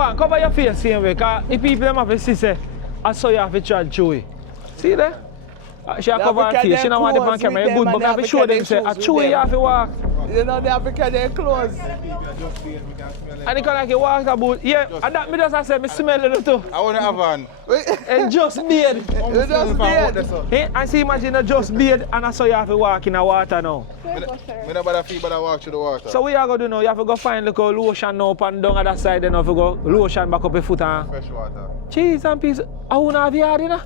Go on, cover your face same way, because if people them have to see, say, I saw you have to try Chewy. See there? She have cover her face, she don't want the on camera, you're good, but I have to show them, say, I Chewy you have to walk. You know, the African, they're close. And you can like you walk about, yeah, and that me just say, I smell it too. I want to have one. And just beard. Just beard. And see, imagine a just beard and I saw you have to walk in the water now. I don't bother feel, but I walk through the water. So what you going to do now? You have to go find like a lotion up and down other side, then you have to go lotion back up your foot and... Fresh water. Cheese and peas. I won't have yard, you know?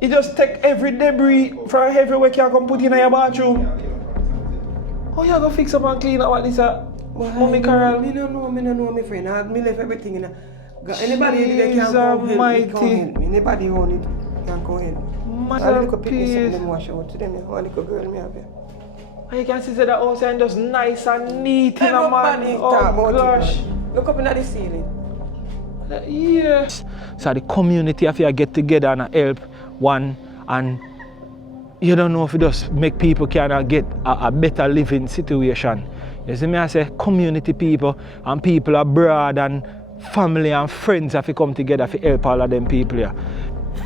You just take every debris from everywhere you can put in your bathroom. Oh, you go fix up and clean up what this Mommy Carol? Me don't know, my friend. I left everything in. Anybody that can come help me, come help me. Anybody who want it can come help. I little picnic them wash out to them. One little girl me have here. And you can see that house is just nice and neat in a man. Oh gosh. Look up in the ceiling. Yes. So the community have to get together and help one, and you don't know if it just make people can get a better living situation. You see me, I say community people and people abroad and family and friends have to come together to help all of them people here.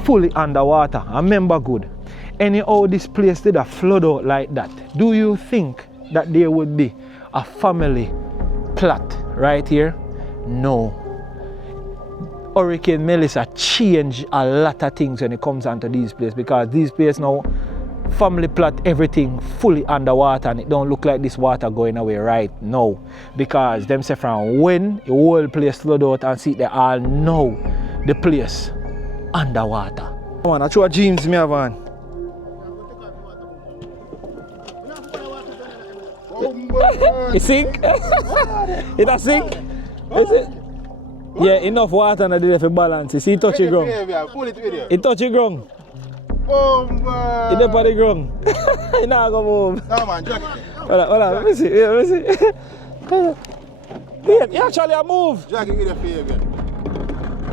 Fully underwater. And remember good, anyhow this place did a flood out like that, do you think that there would be a family plot right here? No. Hurricane Melissa changed a lot of things when it comes onto these places, because these places now family plot everything fully underwater and it don't look like this water going away right now, because them say from when the whole place flood out and see they all know the place underwater. Come on, I show jeans me have on. It sink? It a sink? Is it? Yeah, enough water and there for balance. You see it touch the ground. It touch the ground. Oh man! It's up on the ground. It's not going to move. No man, jack it. Hold on, let me see. Yeah, let me see. Yeah, he actually can move. Jack it with your favor.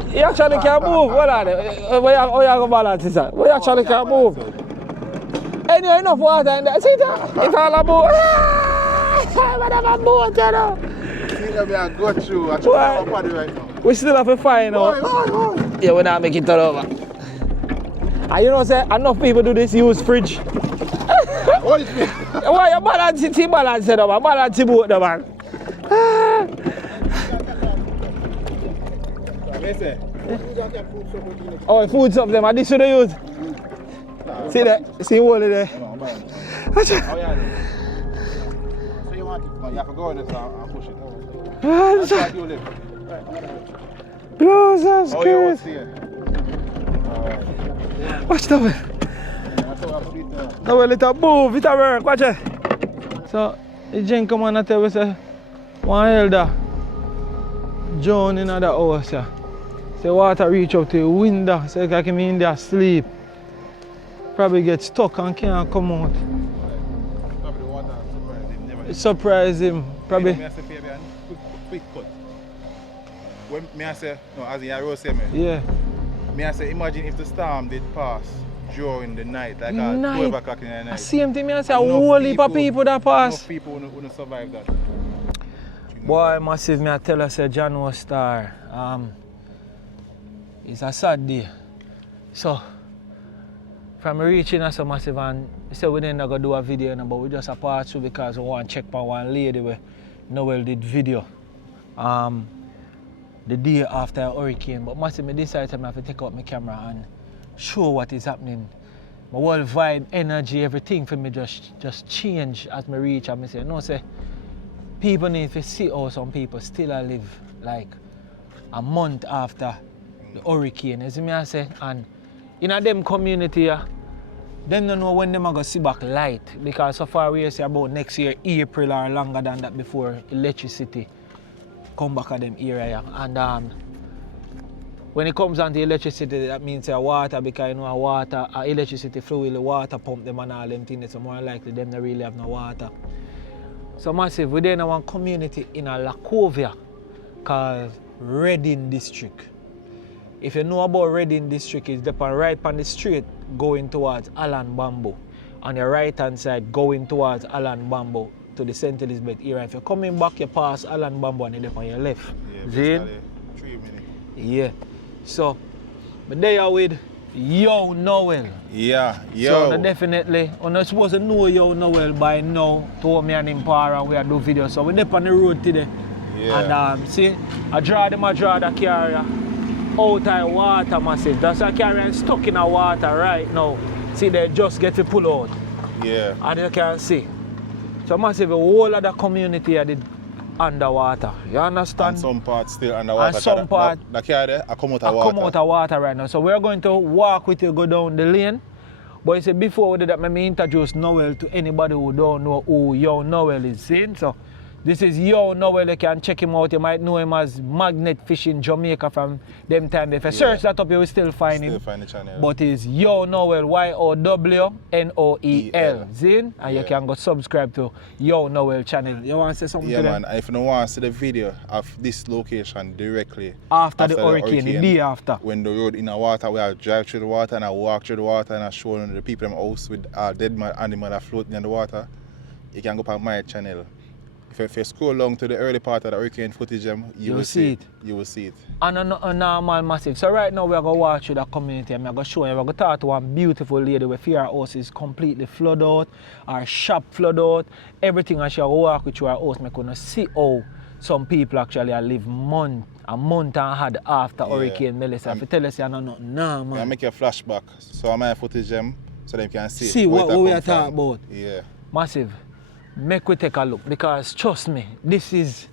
He actually can move. Hold on. Where you going to balance this? Where you actually can move. Anyway, enough water in there. See that? It's all about. Whatever boat, you know. See that we are going through. I try to body right now. We still have to find out. Yeah, we're not making it all over. And you know, say, enough people do this use fridge. What is it? Why you balance it? Balance it, man. Balance the boat, man. Oh, food stuff them. And this should I use? See that? See what there? So you want it? You have to go in there and push it. Jesus Oh, you will Christ. see it. Watch that way. No, well, it'll move, it'll work, watch it. So, the gent come on and tell us, one elder, John in the house, yeah. So water reach up to the window, so I can be in there asleep. Probably get stuck and can't come out. Probably the water surprised him. Never Surprise him, probably. Me I say, Fabian, quick cut. When me I say, no, as in your say me. Yeah. Me I say, imagine if the storm did pass during the night, like at 12 o'clock in the night. Same thing, me I say, a whole heap of people that pass. Enough people wouldn't survive that. Boy, massive, me I tell us, John was star. It's a sad day. So, from reaching us so massive, and we said we didn't go do a video, but we just a part through because we want to check for one lady where Noel did video. The day after a hurricane, but massive, me decided I have to take out my camera and show what is happening. My whole vibe, energy, everything for me just change as me reach and me say, no, say, people need to see how some people still live like a month after the hurricane. You see me I say, and in a them community, them don't know when them are going to see back light, because so far we say about next year, April or longer than that before electricity come back at them area. And when it comes on to electricity, that means water, because you know water, electricity flow with the water pump them and all them things, so more likely them don't really have no water. So massive, we're in one community in a Lacovia called Reading District. If you know about Reading District, it's right on the street going towards Alan Bamboo. On your right hand side going towards Alan Bamboo to the St. Elizabeth area. If you're coming back, you pass Alan Bamboo and you're on your left. Yeah, 3 minutes. Yeah. So, but they are with Yo Noel. Yeah, So definitely, I'm not supposed to know Yo Noel by now. To me and him par and we are do videos. So we're up on the road today. Yeah. And see, I draw the carrier out of water massive. That's a carrier stuck in the water right now. See, they just get to pull out. Yeah. And you can see. So massive, the whole of the community are underwater. You understand? And some parts still underwater. And some part the carrier, I come out of water. come out of water right now. So we're going to walk with you, go down the lane. But you see, before we do that, let me introduce Noel to anybody who don't know who Yo Noel is. See? So this is Yo Noel. You can check him out. You might know him as Magnet Fishing Jamaica from them time. If you search that up, you will still find him. Still find the channel. But it's Yo Noel, YOWNOEL. Zin? And you can go subscribe to Yo Noel channel. You want to say something to them? Yeah, man. And if you don't want to see the video of this location directly After the hurricane, the day after. When the road in the water, we have drive through the water and I walk through the water and I show the people in the house with dead animal that floating in the water. You can go on my channel. If you scroll along to the early part of the hurricane footage, you will see it. You will see it. And a normal massive. So right now we are going to walk through the community and we are going to show you. We are going to talk to one beautiful lady where her house is completely flooded out, our shop flooded out, everything, and she will walk with our house. We can see how some people actually live a month and a half after Hurricane Melissa. If you tell us you're not nothing, nah, man. I make a flashback. So I might footage them so they can see. See what we are talking about. Yeah. Massive. Make we take a look because trust me, this is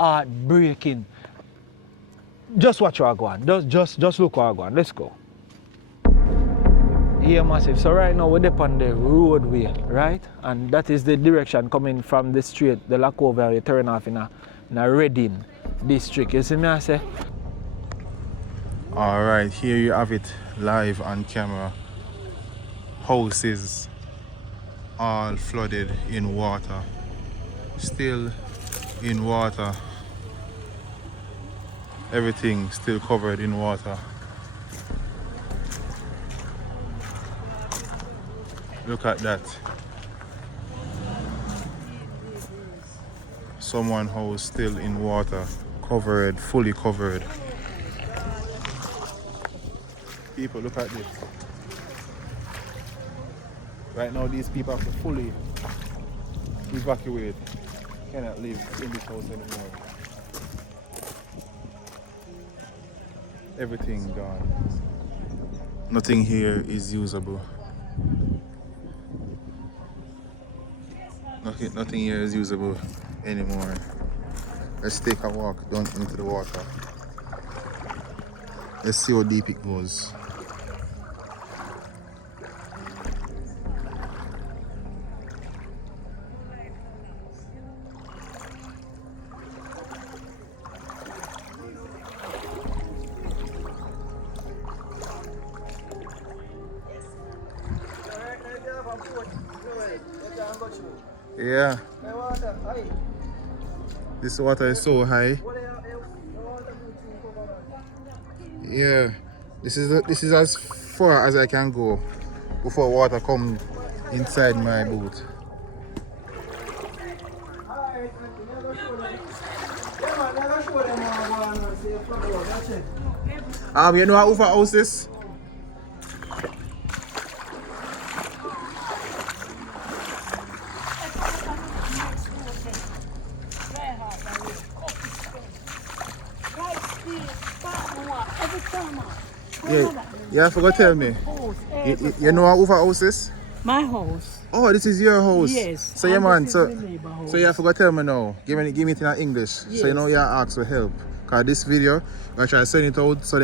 heartbreaking. Just watch what go on. Just look what go on. Let's go. Yeah, massive. So right now we're up on the roadway, right? And that is the direction coming from the street, the Lackover, you turn off in a Reading district. You see me I say? Alright, here you have it live on camera. Houses all flooded in water, still in water, everything still covered in water. Look at that. Someone's house still in water, covered, fully covered. People, look at this. Right now, these people have to fully evacuate. Cannot live in this house anymore. Everything gone. Nothing here is usable. Nothing here is usable anymore. Let's take a walk down into the water. Let's see how deep it goes. Yeah. This water is so high. Yeah. This is as far as I can go before water comes inside my boot. You know how over house is? Yeah, I forgot to tell me. You know how over house is? My house. Oh, this is your house. Yes. So yeah, man. So you forgot to tell me now. Give me it in English. Yes. So you know you ask for help. Cause this video, I try to send it out so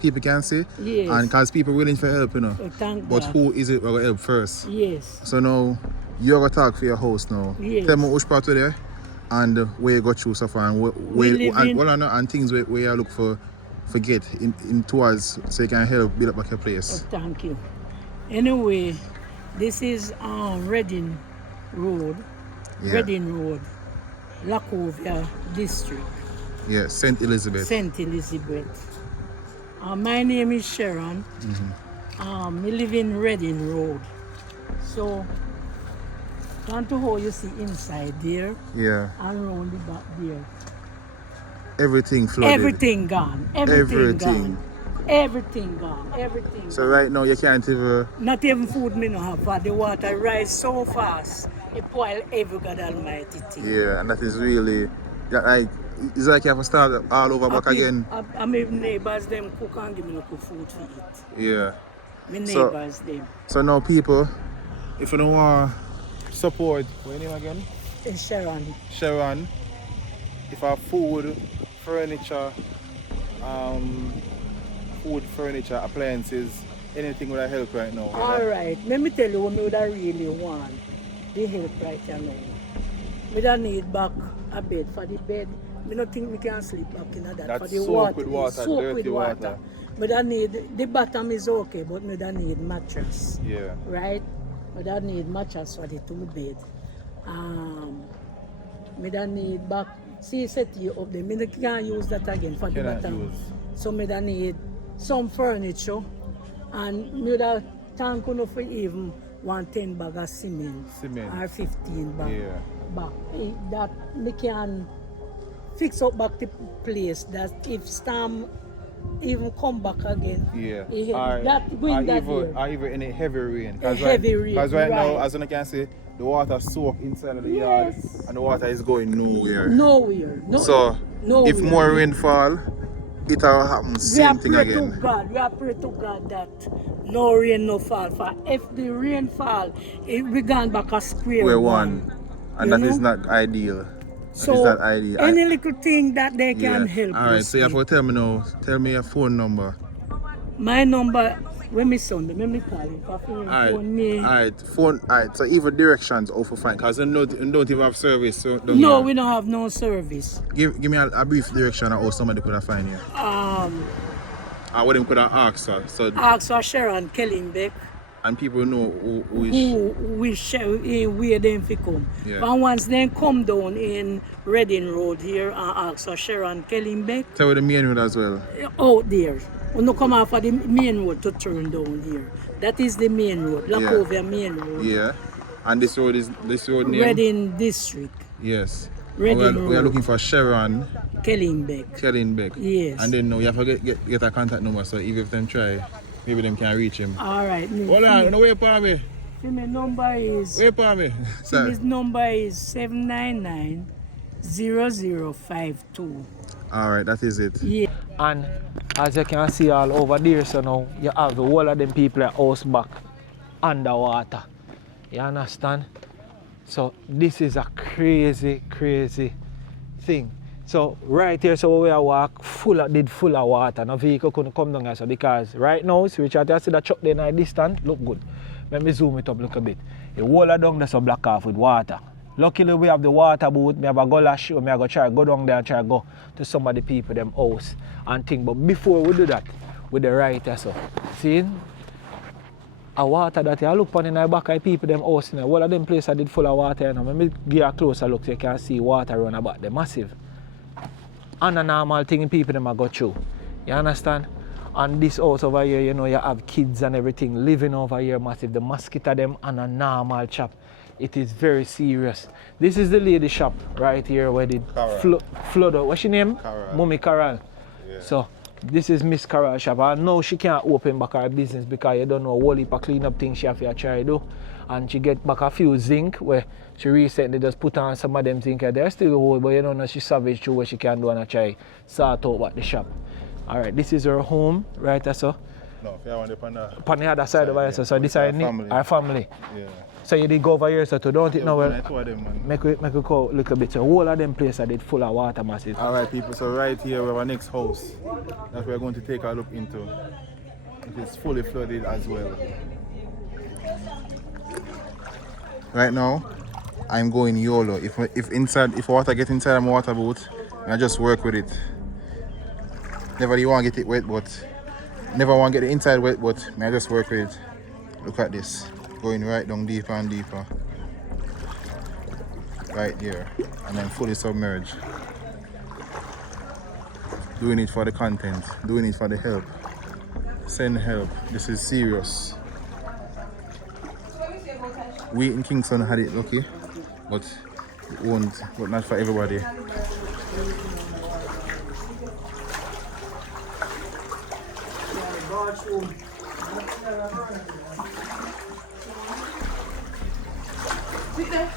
people can see. Yes. And cause people willing for help, you know. Oh, thank But God. who is it we're gonna help first? Yes. So now you're gonna talk for your house now. Yes. Tell me which part of there and where you got through so far and things where you look for get in towards so you can help build up back your place. Oh, thank you. Anyway, this is Reading Road. Yeah. Reading Road, Lackover District. Yeah, St. Elizabeth. St. Elizabeth. My name is Sharon. I live in Reading Road. So, down to how you see inside there. Yeah. And around the back there. Everything flooded. Everything gone. Everything. Everything gone. Everything So gone. right now you can't even. Not even food me no have, but the water rise so fast, it spoil every God Almighty thing. Yeah, and that is really like it's like you have to start all over back again. And my neighbors them cook and give me local food to eat. Yeah. My neighbors them. So now people, if you don't want support, what's your name again? In Sharon. Sharon. If I have food, furniture, appliances, anything would help right now. Alright, let me tell you what I would really want. The help right now. We don't need back a bed for the bed. I don't think we can sleep back in that. That's for the soaked water. with water, Soaked dirty with water. We don't need, the bottom is okay, but we don't need mattress. Yeah. Right? We don't need mattress for the 2 bed. We don't need back, see set you up there. We can't use that again for the bottom. So we don't need some furniture. And we don't tank enough for even 110 bag of cement. Or 15 bag. Yeah. Back. That we can fix up back the place that if storm even come back again. Yeah. Or even in a heavy rain. Heavy rain. Because right now, as you can see, the water soaked inside of the yard and the water is going nowhere. Nowhere. So if more rain fall, it will happen same thing again. We are pray to God that no rain no fall. For if the rain fall, we gone back a square one. And that is not ideal. So that is not ideal. Any little thing that they can help us. Alright, so you have to tell me now, tell me your phone number. My number, when me son, let me call him. Alright, so even directions how to find, because you don't even have service. So no, we don't have no service. Give me a brief direction of how somebody could have find you. What them could have asked her. So ask for Sharon Kellingbeck. And people know where them fi come. Yeah. And once they come down in Reading Road here and ask for Sharon Kellingbeck. Tell the main road as well. Out there. When you come off of the main road to turn down here. That is the main road, Lacovia main road. Yeah. And this road name? Reading District. Yes. We are looking for Sharon Kellingbeck. Yes. And then now you have to get a contact number, so if them try, maybe them can reach him. Alright. Hold on, no wait for me. My number is... Wait for me. His number is 799-0052. Alright, that is it. Yeah. And as you can see all over there, so now you have the whole of them people at house back underwater. You understand? So this is a crazy, crazy thing. So right here, so we are walk full of water. No vehicle couldn't come down here, so because right now, so we try to see the truck there in the distance, look good. Let me zoom it up a little bit. The whole of down there so block off with water. Luckily we have the water boat, me have a go last show, me have to try go down there and try go to some of the people them house and think. But before we do that, with the right here, so see a water that you look on in the back of people them house, you know, all of them places did full of water, you know. Let me give you a closer look so you can see water run about. They're massive. And a normal thing people them go through. You understand? And this house over here, you know, you have kids and everything living over here massive. The mosquito them and a normal chop. It is very serious. This is the lady shop right here where the flood out. What's your name? Carol. Mummy Carol. Yeah. So this is Miss Carol shop. I know she can't open back her business because you don't know what heap of clean up things she have to try to do. And she get back a few zinc where she recently just put on some of them zinc. They're still old, but you don't know she savage through what she can do and try sort out what the shop. Alright, this is her home, right so? No, if you want to on the other side over here, so this is our family. Yeah. So you did go over here, so to don't it now well. Them, Make we go a little bit. So all of them places are full of water massive. Alright people, so right here we have our next house that we're going to take a look into. It is fully flooded as well. Right now, I'm going YOLO. If water get inside my water boat, I just work with it. Never you want to get it wet, but never want to get the inside wet, but I just work with it. Look at this, going right down deeper and deeper. Right there, and then fully submerged. Doing it for the content, doing it for the help. Send help. This is serious. We in Kingston had it lucky, but not for everybody. washroom. See there?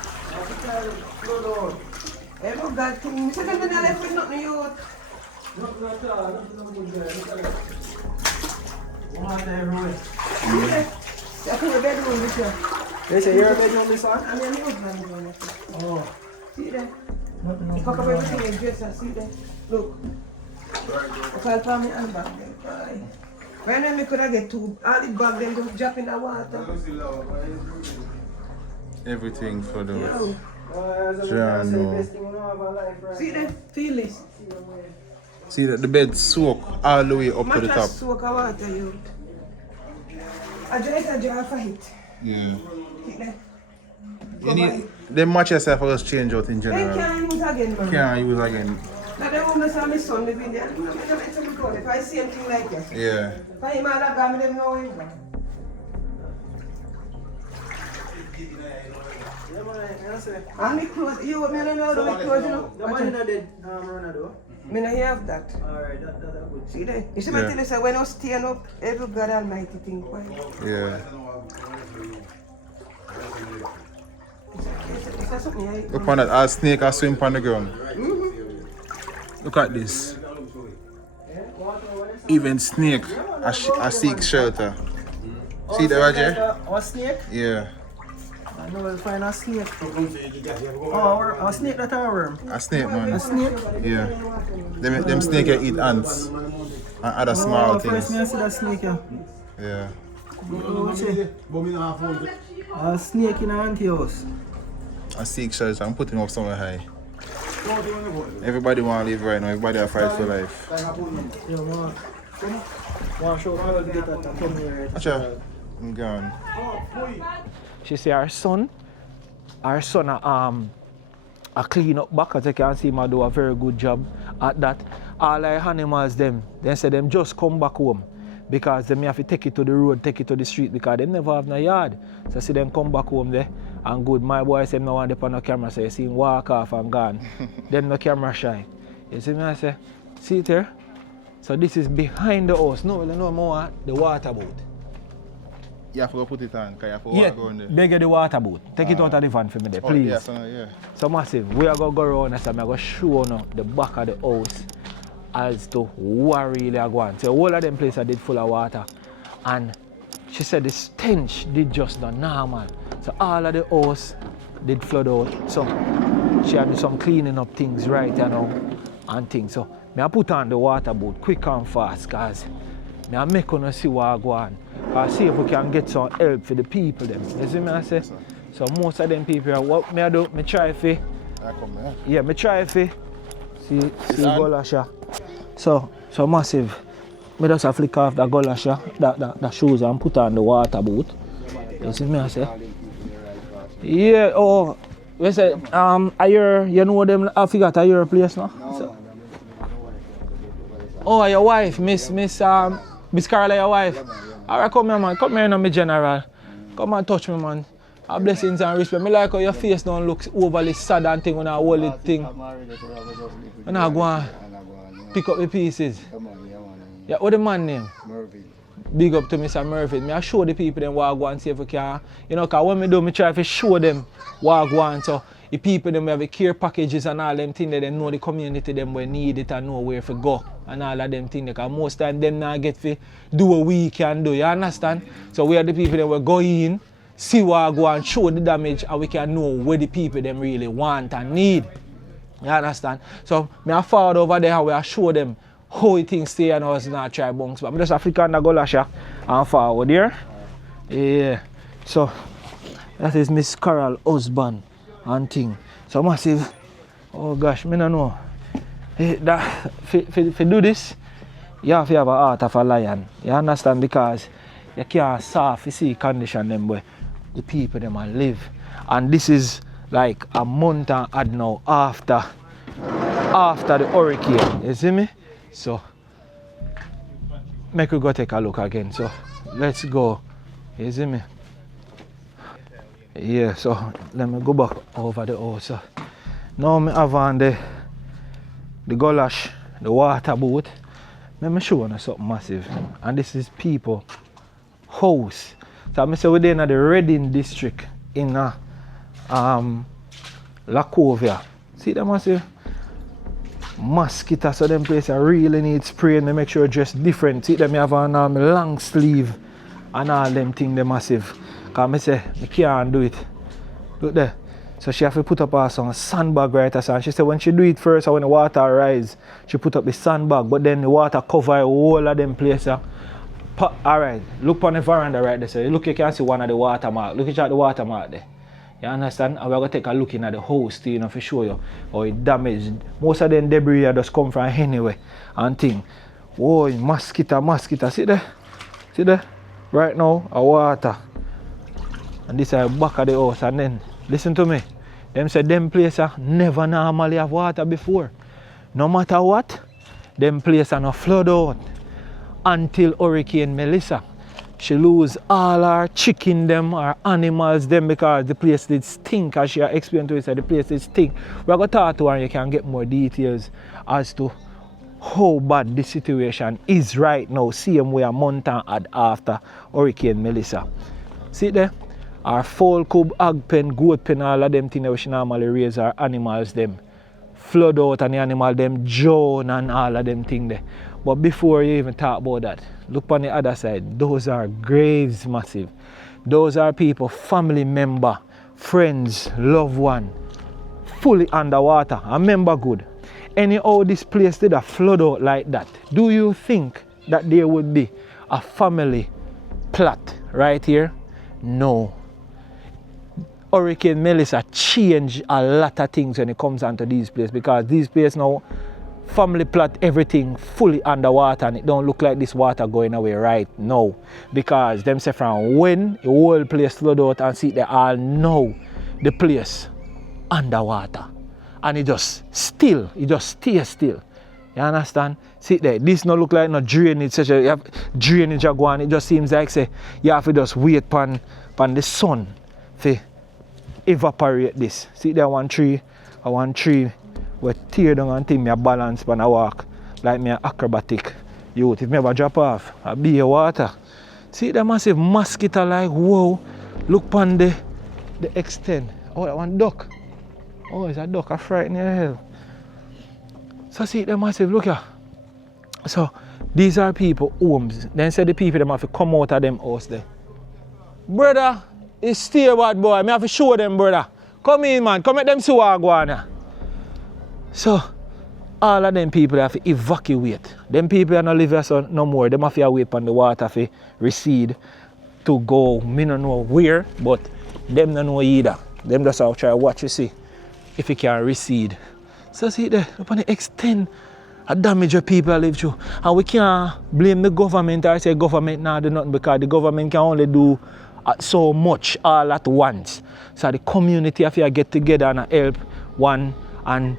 Hey, look that thing. See them in the left with nothing youth. Nothing at all, nothing good there. Look at that. Water everywhere. See there? That's your bedroom this year. They say your bedroom this one? I mean, you man doing it. Oh. See there? Nothing You pack up everything in dresser. See there? Look. If I'll find me handbag there. Bye. When then we could have get two, all the bag them just drop in the water. Everything for the Yo. Jano. See there? Feel this. See that the bed soak all the way up to the top. Mattress soak of water, you. I just a jar for it. Yeah. See there? You need the mattress I just change out in They general. can't use again, man. Can't use again. Now the woman saw my son living there. No, if I see anything like that. Yeah. If I man that guy, I don't know him. And me clothes, you me don't know my clothes, you know. The man in the dead Ronaldo. Me not have that. Alright, that good. See there? You see my tell you say when I was staying up, every God Almighty thing quiet. Yeah. Is that something I Look on that, a snake a swim on the ground. Look at this. Even snake a seek shelter. See that right there? A snake? Yeah. I know we'll find a snake. Oh, a snake that a worm. A snake, man. A snake? Yeah. Them snake can eat ants and other small First things. me I see that snake here. Yeah. A snake in a auntie house. A seek shelter. I'm putting up somewhere high. Everybody want to live right now. Everybody are fight for life. Yeah, man. Come. Show how to get that. Come here. Acha, I'm gone. She say her son a clean up back, as you can see him do a very good job at that. All our animals them say them just come back home because them have to take it to the road, take it to the street because they never have no yard. So see them come back home there and good. My boy say no one dey on no camera, so you see him walk off and gone. Them no camera shy. You see me I say, see it here? So this is behind the house. No, you know more the water boat. You have to go put it on, because you have to walk around there. Beg you the water boat. Take it out of the van for me there, please. Yeah, so, yeah. So massive, we are going to go around and I'm going to show you the back of the house as to what really are going. So all of them places did full of water. And she said the stench did just not normal. So all of the house did flood out. So she had some cleaning up things right now and things. So I put on the water boat quick and fast because I make you see what I go on. I see if we can get some help for the people them. You see me I say? So most of them people, what me I do, me try for. Yeah, me try for. See Golasha. So massive. Me just a flick off the Golasha, the shoes and put on the water boot. You see me I say? Yeah, oh, we say, you know them, I forgot at your place now? So, oh, your wife, Miss Carla, your wife. Alright, come here, man. Come here, my general. Come and touch me, man. Blessings and respect. Me like how your face don't look overly sad and thing when I hold it thing. And I go and pick up the pieces. Yeah, what the man name? Mervyn. Big up to Mr. Mervyn. Me I show the people them what I go and see if we can. You know, because when me do, me try to show them what I go and so the people them have the care packages and all them things that they know the community them will need it and know where to go and all of them things because most time them not get to do what we can do, you understand? So we are the people that will go in, see what I go and show the damage and we can know where the people them really want and need. You understand? So me I forward over there and we show them how things stay and how it's not try bunks. But I'm just African Golasha and forward there. Yeah. So that is Miss Carol husband and thing. So massive. Oh gosh, me don't know. For do this, you have to have a heart of a lion. You understand? Because you can't soft see condition them where the people them live. And this is like a month and odd now after the hurricane. You see me? So make we go take a look again. So let's go. You see me? Yeah, so let me go back over the house. So now I have on the Golash, the water boat. Let me show you something massive. And this is people house. So I say we're in the Reading district in Lacovia. See that massive? Mosquito, so them place I really need spray and make sure dress different. See them have on long sleeve and all them things they massive. Cause I say I can't do it. Look there. So she have to put up some sandbag right there. And she said when she do it first when the water rise, she put up the sandbag, but then the water cover all of them places. Alright, look on the veranda right there. So look, you can see one of the watermark. Look at the watermark there. You understand? And we're going to take a look in at the house to, to show you how it damaged. Most of them debris just come from anywhere and thing. Oh, mosquito. See there? See there? Right now, a water. And this is the back of the house. And then, listen to me. Them say them places never normally have water before. No matter what, them places no flood out. Until Hurricane Melissa. She lose all her chicken them, her animals them because the place did stink, as she explained to us that the place did stink. We're going to talk to her and you can get more details as to how bad the situation is right now. Same way a month had after Hurricane Melissa. See there? Our fowl cub, hog pen, goat pen, all of them things that she normally raise our animals them. Flood out and the animal them drown and all of them things there. But before you even talk about that, look on the other side. Those are graves massive. Those are people, family member, friends, loved one, fully underwater. And remember good, anyhow this place did a flood out like that, do you think that there would be a family plot right here? No. Hurricane Melissa changed a lot of things when it comes onto these places because these places now family plot everything fully underwater and it don't look like this water going away right now because them say from when the whole place flood out and see they all know the place underwater and it just still, it just stays still. You understand? See there, this no look like no drainage, such a drainage go on. It just seems like say you have to just wait pan the sun to evaporate this. See there one tree we tear down and think me a balance when I walk like me an acrobatic youth. If me ever drop off, I be a water. See the massive mosquito like whoa. Look on the extent. Oh, that one duck. Oh, it's a duck, I frighten the hell. So see the massive, look here. So these are people homes. Then say the people them have to come out of them house there. Brother, it's still bad boy. Me have to show them, brother. Come in, man. Come at them see what I go on. So, all of them people have to evacuate. Them people are not living so no more. They have to wait on the water to recede to go. Me don't know where, but them don't know either. Them just have to try watch to see if it can recede. So see there, upon the extent of damage that people live through. And we can't blame the government or say government now do nothing because the government can only do so much all at once. So the community have to get together and help one and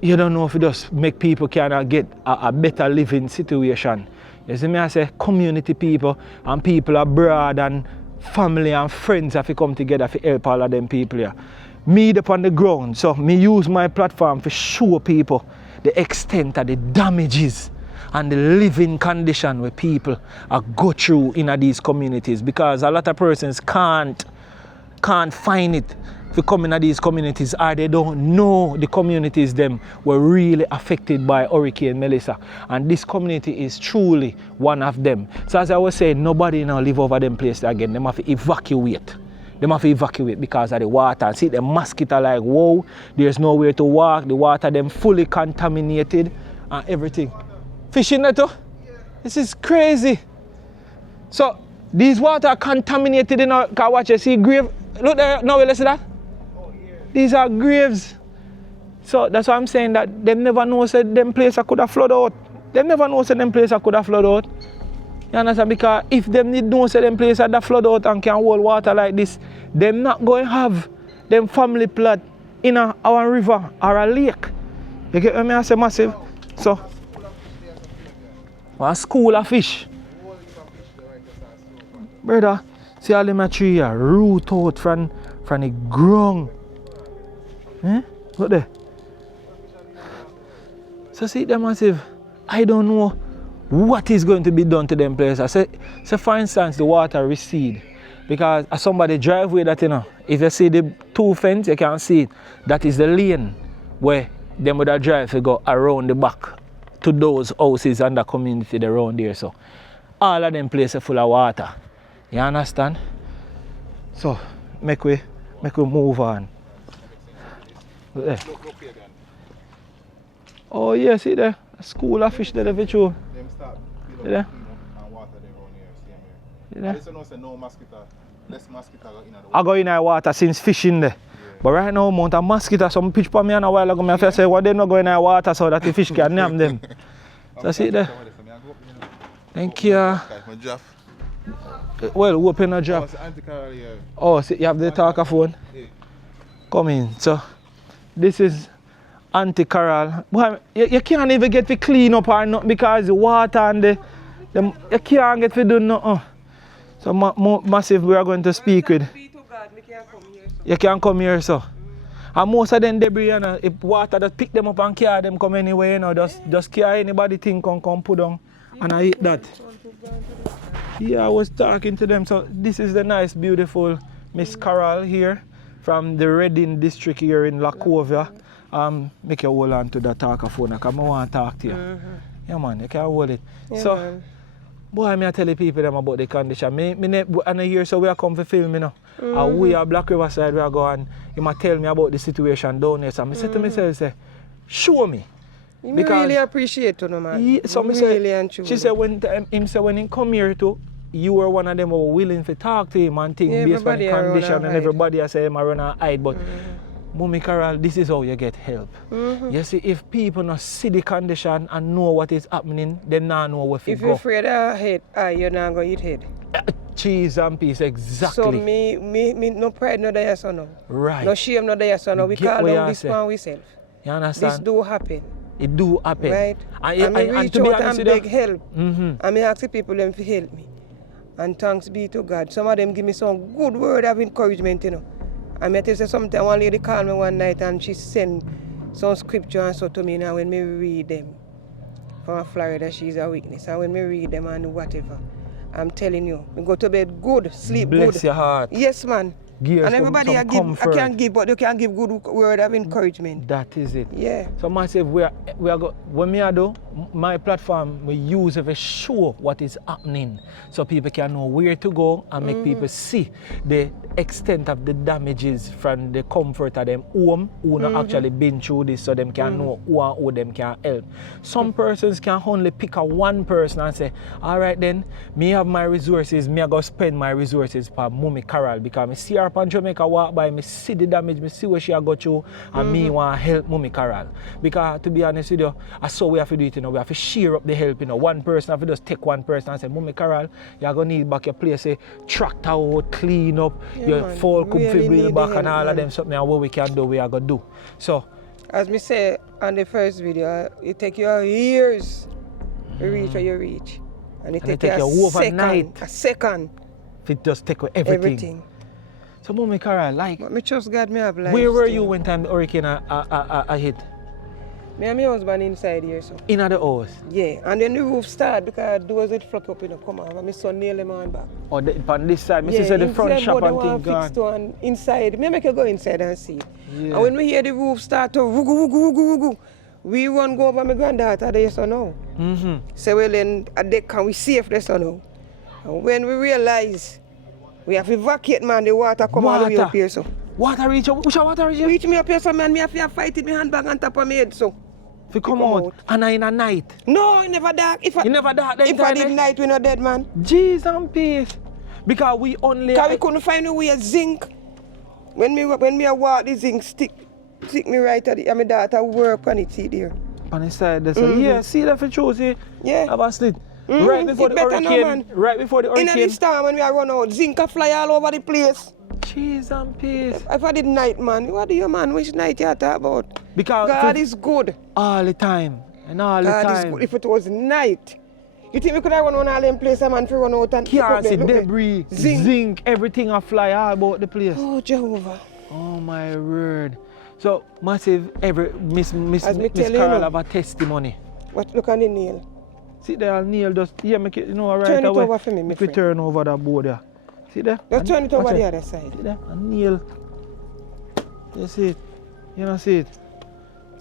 you don't know if it just make people can get a better living situation. You see me, I say community people and people abroad and family and friends have to come together to help all of them people here. Me up on the ground, so me use my platform to show people the extent of the damages and the living condition where people are go through in these communities because a lot of persons can't find it to come in these communities or they don't know the communities them were really affected by Hurricane Melissa and this community is truly one of them. So as I was saying, nobody now live over them place again. They have to evacuate. They have to evacuate because of the water. See the mosquito like whoa, there's nowhere to walk, the water them fully contaminated and everything. Fishing that too? This is crazy. So these water are contaminated in our car watch. You see grave. Look there, now you listen to that? These are graves. So that's why I'm saying that them never know said them place could have flood out. Them never know said them place could have flood out. You understand? Because if them need know say them place that flood out and can hold water like this, them not going to have them family plot in our river or a lake. You get what I say massive? So a school of fish. Brother, see all them tree here root out from the ground. Look there. So see them massive. I don't know what is going to be done to them places? So for instance, the water recede. Because as somebody driveway that, you know, if you see the two fence, you can see it. That is the lane where them would have drive to go around the back to those houses and the community around there. So all of them places full of water. You understand? So make we move on. There. Oh yeah, see there? A school of fish there, the true. Them start Yeah. and water there around here, same here. Yeah. I just know say no mosquito, less mosquito go in the water. I go in the water since fishing there. But right now, amount of mosquitoes, some pitch for me and a while ago, I say, well, they not go in the water so that the fish can name them. So see there. Thank you. Well, open a drop. Oh, see, you have the talker phone? Come in. So, this is anti-coral. Well, you can't even get to clean up or not because the water and you can't get to do nothing. So, massive, we are going to speak with. You can come here, so. And most of them debris, you know, if water just pick them up and carry them come anyway, you know, just carry anybody thing come put down and I eat that. Yeah, I was talking to them. So this is the nice, beautiful Miss Carol here from the Reading district here in Lacovia. Make you hold on to the talker phone because I want to talk to you. Yeah, man, you can hold it. Yeah, so, man. boy, I tell the people them about the condition. And I hear so we are come to film, you know. And we are Black Riverside, we are going. You might tell me about the situation down there. So I said to myself, say, show me. You really appreciate it, no, man. So really and truly. she said when he come here too, you were one of them who were willing to talk to him and things based on the condition and everybody I say I run and hide. But Mummy Carol, this is how you get help. You see, if people not see the condition and know what is happening, they not know where to go. If you're afraid of head, you're not going to eat head. Cheese and peace, exactly. So me no pride no there so no. Right. No shame no there so no. We call down this one ourselves. You understand? This do happen. It do happen. Right. And I reach out and beg help. And I ask the people them to help me. And thanks be to God. Some of them give me some good word of encouragement, you know. And I tell you something, one lady called me one night and she sent some scripture and so to me now when me read them. From Florida, she's a witness. And when me read them and whatever, I'm telling you, we go to bed good, sleep good. Bless your heart. Yes, man. Give and everybody I can give, but you can give good word of encouragement. That is it. Yeah. So myself, we are when me I do my platform, we use it to show what is happening, so people can know where to go and make people see the extent of the damages from the comfort of them home who not actually been through this, so them can know who them can help. Some persons can only pick a one person and say, all right then, me have my resources, me I go spend my resources for Mummy Carol because me see her on Jamaica Walk By, me see the damage, me see what she go through, and me want to help Mummy Carol. Because to be honest with you, I saw we have to do it, you know, we have to share up the help, you know. One person have to just take one person and say, Mummy Carol, you're going to need back your place, say, tractor out, clean up, your fall could really build back and all of them, something and what we can do, we are going to do. So, as me say on the first video, it take you years to reach where you reach. And it take you a second. If it just take everything. So, Mummy Carol, like, but me trust God, me have life. Where were still. you when time the hurricane hit? Me and my husband inside here, so. In the house? Yeah, and then the roof started because doors would flood up, you know, come on, and my son nail them on back. Oh, on this side, Mrs. said the front shop and thing gone. To and inside, me make you go inside and see. Yeah. And when we hear the roof start to woogu, woogu, woogu, woogu, we run go over my granddaughter there, so now. So well then, at the can we safe there, so now. And when we realize, we have to evacuate, man, the water come all the way up here, so. Water reach up? Which water reach up? Reach me up here, so man, me have to fight it, my handbag on top of my head, so. If you come out, and in a night? No, it never dark. You never dark then? If I did night, we not dead, man. Jesus and peace. Because we only... Because we couldn't find a way of zinc. When me walk, the zinc stick me right at it, and my daughter work on it, see there. On the side there, so yeah, see that for sure, see? Yeah. Have a slit. Right before the hurricane. Right before the hurricane. In this time when we are run out, zinc a fly all over the place. Cheese and peace. If I did night, man, what do you, man? Which night you talk about? Because God is good. All the time. And all the time. God is good. If it was night, you think we could have run on all them places, man, for run out and can't see debris, zinc, everything a fly all about the place. Oh, Jehovah. Oh, my word. So, massive, Miss Carol have a testimony. What? Look at the nail. See there, Neil just, yeah, make it, you know, right Turn it away. over for me, my If we friend. turn over that board there. See there? Just turn it over watch the other side. See there? And Neil. You see it? You don't see it?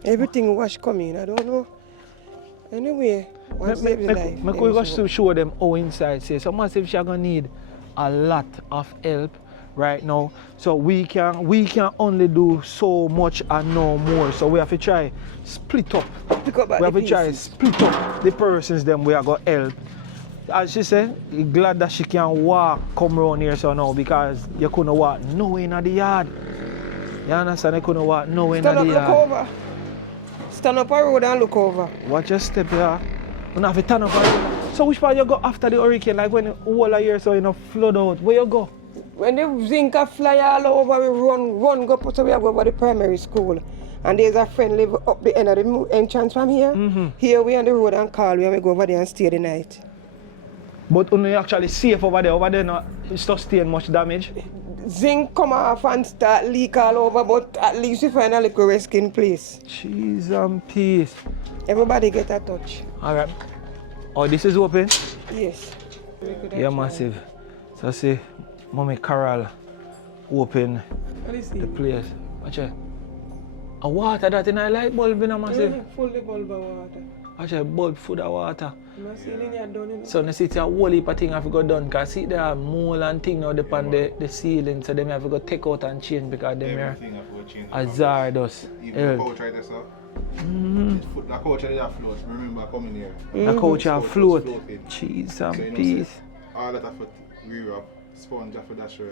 Everything wash coming, I don't know. Anyway, what's the life? We go to show them how inside say. So massive she gonna need a lot of help right now. So we can only do so much and no more. So we have to try split up. Pick up We have to try split up the persons them we are gonna help. As she said, glad that she can walk, come around here so now because you couldn't walk nowhere in the yard. You understand? You couldn't walk nowhere in the yard. Stand up, look over. Stand up a road and look over. Watch your step here. You have to turn up a road. So which part you go after the hurricane? Like when all of here so you know flood out. Where you go? When the zinc fly all over, we run go put away go over the primary school. And there's a friend live up the end of the entrance from here. Here we on the road and call we and we go over there and stay the night. But when you actually safe over there not sustain much damage. Zinc come off and start leak all over, but at least we find a little resting place. Cheese and peace. Everybody get a touch. Alright. Oh, this is open? Yes. Yeah, massive. So see, Mommy Carol open What is the it? place. Watch it. A water that in a light bulb in a massive. Full the bulb of water. Watch a bulb full of water. I'm not seeing any done in it. So you see it's a whole heap of things have to go done because see there are mold and thing now upon the ceiling so them have to go take out and change because them are Everything have to change. hazardous. Even the couch right there, sir. The couch right there float. Remember coming here. The couch have float. floated. Cheese So and you know, peas. say, all that have to rear up, sponge after that sure.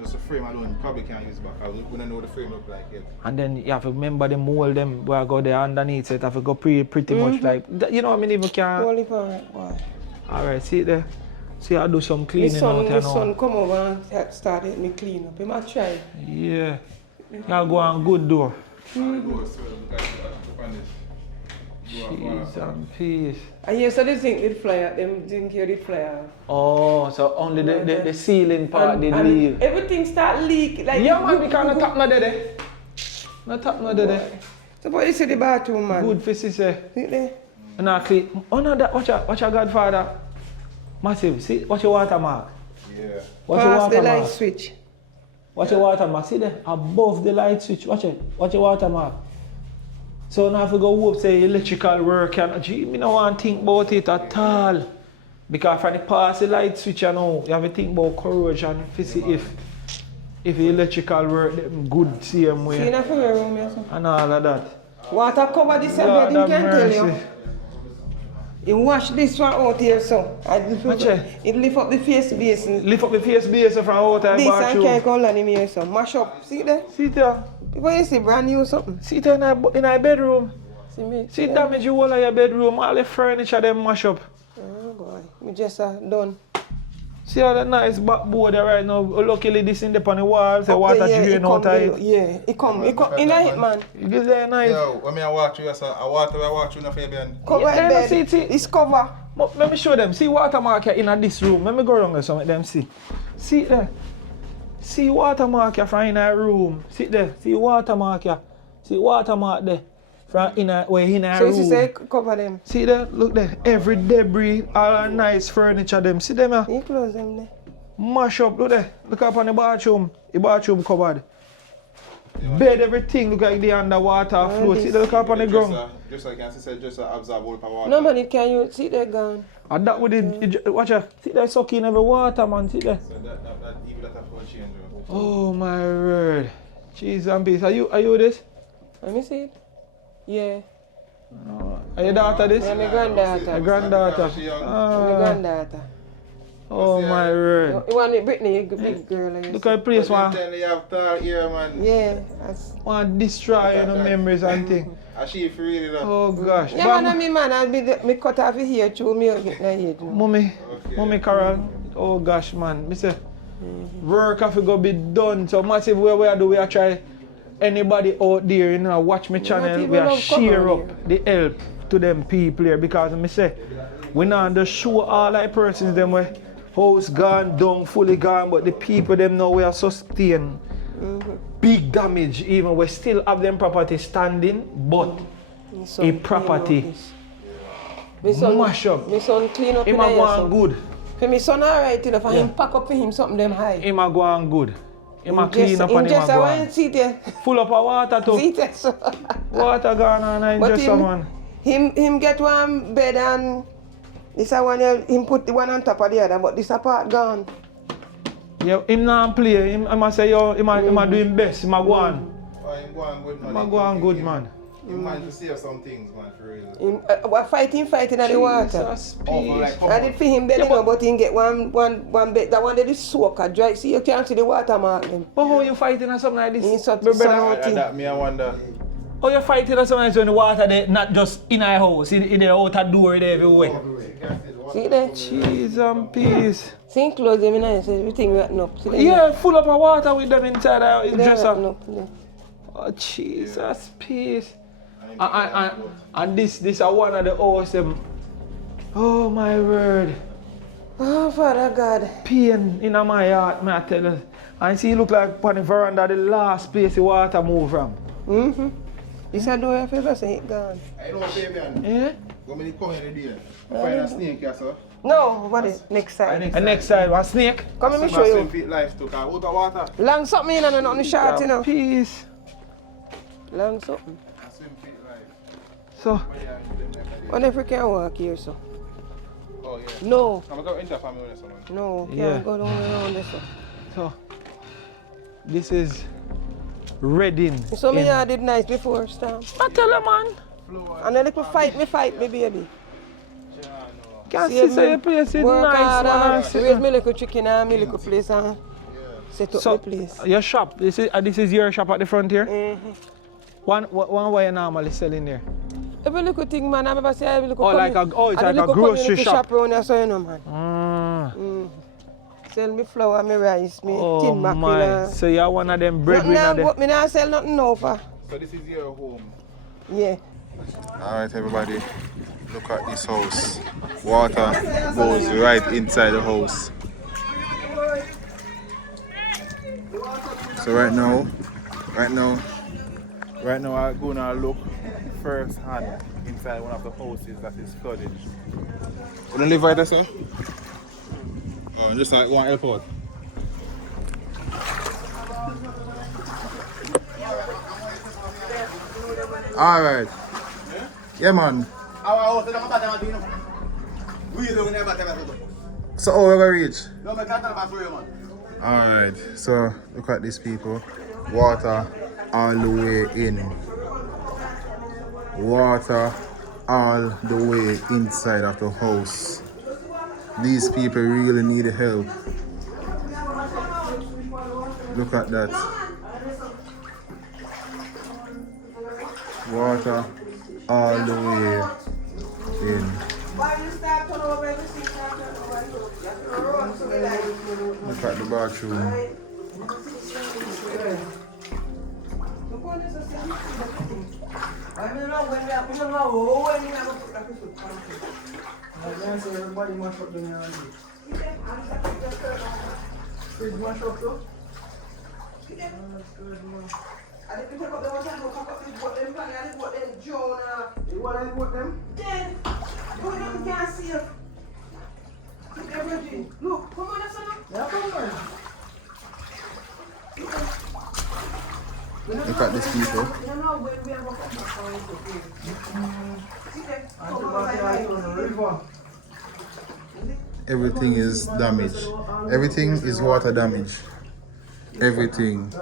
Just the frame alone probably can't use back. We don't know what the frame look like yet. And then you have to remember the mold them where I go there underneath so it have to go pretty much like you know what I mean even can. Holy power, boy. Alright, see it there. See I do some My cleaning out here son now. come over and started me clean up. He might try. Yeah. Y'all go on good door. Go, so look at this. Cheese and peas. And yes, so the zinc did fly out, them zinc here did fly out. Oh, so only the ceiling part did and leave. everything start leak. Like Yeah man, we can't tap no there. No tap no there. So what you see the bathroom, man? Good for say. See there? And I clean. Oh no, that watch your godfather. Massive, see, watch your watermark. Yeah. Watch your Pass the watermark. light switch. Watch your watermark. See there, above the light switch. Watch it. Watch your watermark. So now if you go up, say electrical work, and gee, me no want to think about it at all. Because from the past the light switch, you know, you have to think about corrosion to see if the electrical work them good same way. See in a room or something. And all of that. Water cover this Lord bed, have can tell you. mercy. You wash this one out here, so. Watch it. It lift up the face basin. Lift up the face base from out of the This and bathroom. can't go on in here, so. Mash up. See there? See there. What you see, brand new something? See there in our bedroom. See me? See damage you all of your bedroom, all the furniture them mash up. Oh boy, me just done. See all that nice backboard there right now. Luckily this in the on the wall, so Up water there, drain out of it. Yeah, it come in a hit, man. It is there nice. Yo, when I walk through, I walk through the Fabian. Cover Yeah, the bed. see. It's cover. But let me show them. See watermark here in this room. Let me go around there so let them see. See there. See watermark here from in our room. See there. See watermark here. See watermark there. From in our So room. she say cover them. See there. Look there. Every debris, all our nice furniture them. See them here. You close them there. Mash up. Look there. Look up on the bathroom. The bathroom covered. Bed, everything look like the underwater float. See there. Look up on the ground. Just like I said, just absorb all the water. No man, it can you see they gone. And that would it. Watch out. See there. Sucking every water, man. See there. So that even that have to change. Oh my word. Cheese and peas. Are you this? Let me see it. Yeah. Are your daughter this? Yeah, my granddaughter. My granddaughter. My granddaughter. Oh my word. You want it, Brittany, you big girl. Look at the place, man. You have tall ear, man. Yeah. That's... Want to destroy the memories and things. I see if you really know. Oh gosh. Yeah, man, me man, I'll be me cut off your hair through me get my head. Mommy Carol. Oh gosh, man. Me say, work have to go be done. So massive way we are do, we are try anybody out there, you know, watch my channel, we are share up the help to them people here because me say, we not just show all like persons them way house gone, down, fully gone, but the people them know we are sustain big damage even we still have them property standing, but So, a property mash up. My son clean up Him in a here. go on good. For my son alright, you know, for Yeah. him pack up for him something them high. Him a go on good. Him a clean up and him a just go want on. to see there. Full up of water too. See there, so. Water gone on and But just a man. him get one bed and this a one him put the one on top of the other, but this a part gone. Yeah, him not play. Him a say yo, him a do him best. Him a go on. Him go on good, man. Him a go on good, man. He managed to save some things, man, for real. Him fighting at the water. Jesus, Over like I did for him belly, but he get one bed. That one that is soaker dry. See, you can't see the water mark them. But how you fighting or something like this? He's such My brother, son. That me I wonder. how you fighting or something like this when the water there, not just in our house, in the outer door there everywhere? See there? Cheese and peas. See close them in there, so everything wrapped up. See them? Yeah, full up of water with them inside our They're dresser. wrapped up, yeah. Oh Jesus, peace. And this is one of the awesome. Oh my word. Oh, Father God. Pain in my heart, may I tell you. And see, look like on the veranda, the last place the water move from. Mm-hmm. This a door if you ever say it gone. I know, Fabian. Yeah? When we come in the day, find a snake here, sir. No, what is next side? And next side, one snake. Come let me show you. Feet life took out of water. Long something in and nothing short, you know. Peace. Long something. Swim feet life. So, What if we can walk here, so? Oh, yeah. No, I'm going to enter family with someone. no, can't Yeah. go down around this. so this is Reading. So me I did nice before storm. I tell you, man. And then if we fight, me baby. Can't See see your place is work nice, hard man. and raise me little chicken and me little place and set up So, the place. your shop, this is your shop at the front here? Mm-hmm. One way you normally selling there? Every little thing, man, I remember say every little Oh, like it's like a grocery shop. around there, so you know, man. Ah. Sell me flour, me rice, me Oh tin my, mackerel. so you're one of them breadwinner Nothing there. but me not sell nothing no for. So this is your home. Yeah. Alright everybody, look at this house. Water goes right inside the house. So right now I'm gonna look first hand inside one of the houses that is flooded. You don't live right there, sir? Oh, just like one help out. Alright. Yeah man. So how we gonna reach? Alright, so look at these people. Water all the way in. Water all the way inside of the house. These people really need help. Look at that. Water all the way in. Look at the bathroom. Look, come on, Look at these people. Everything is damaged. Everything is water damage. Everything.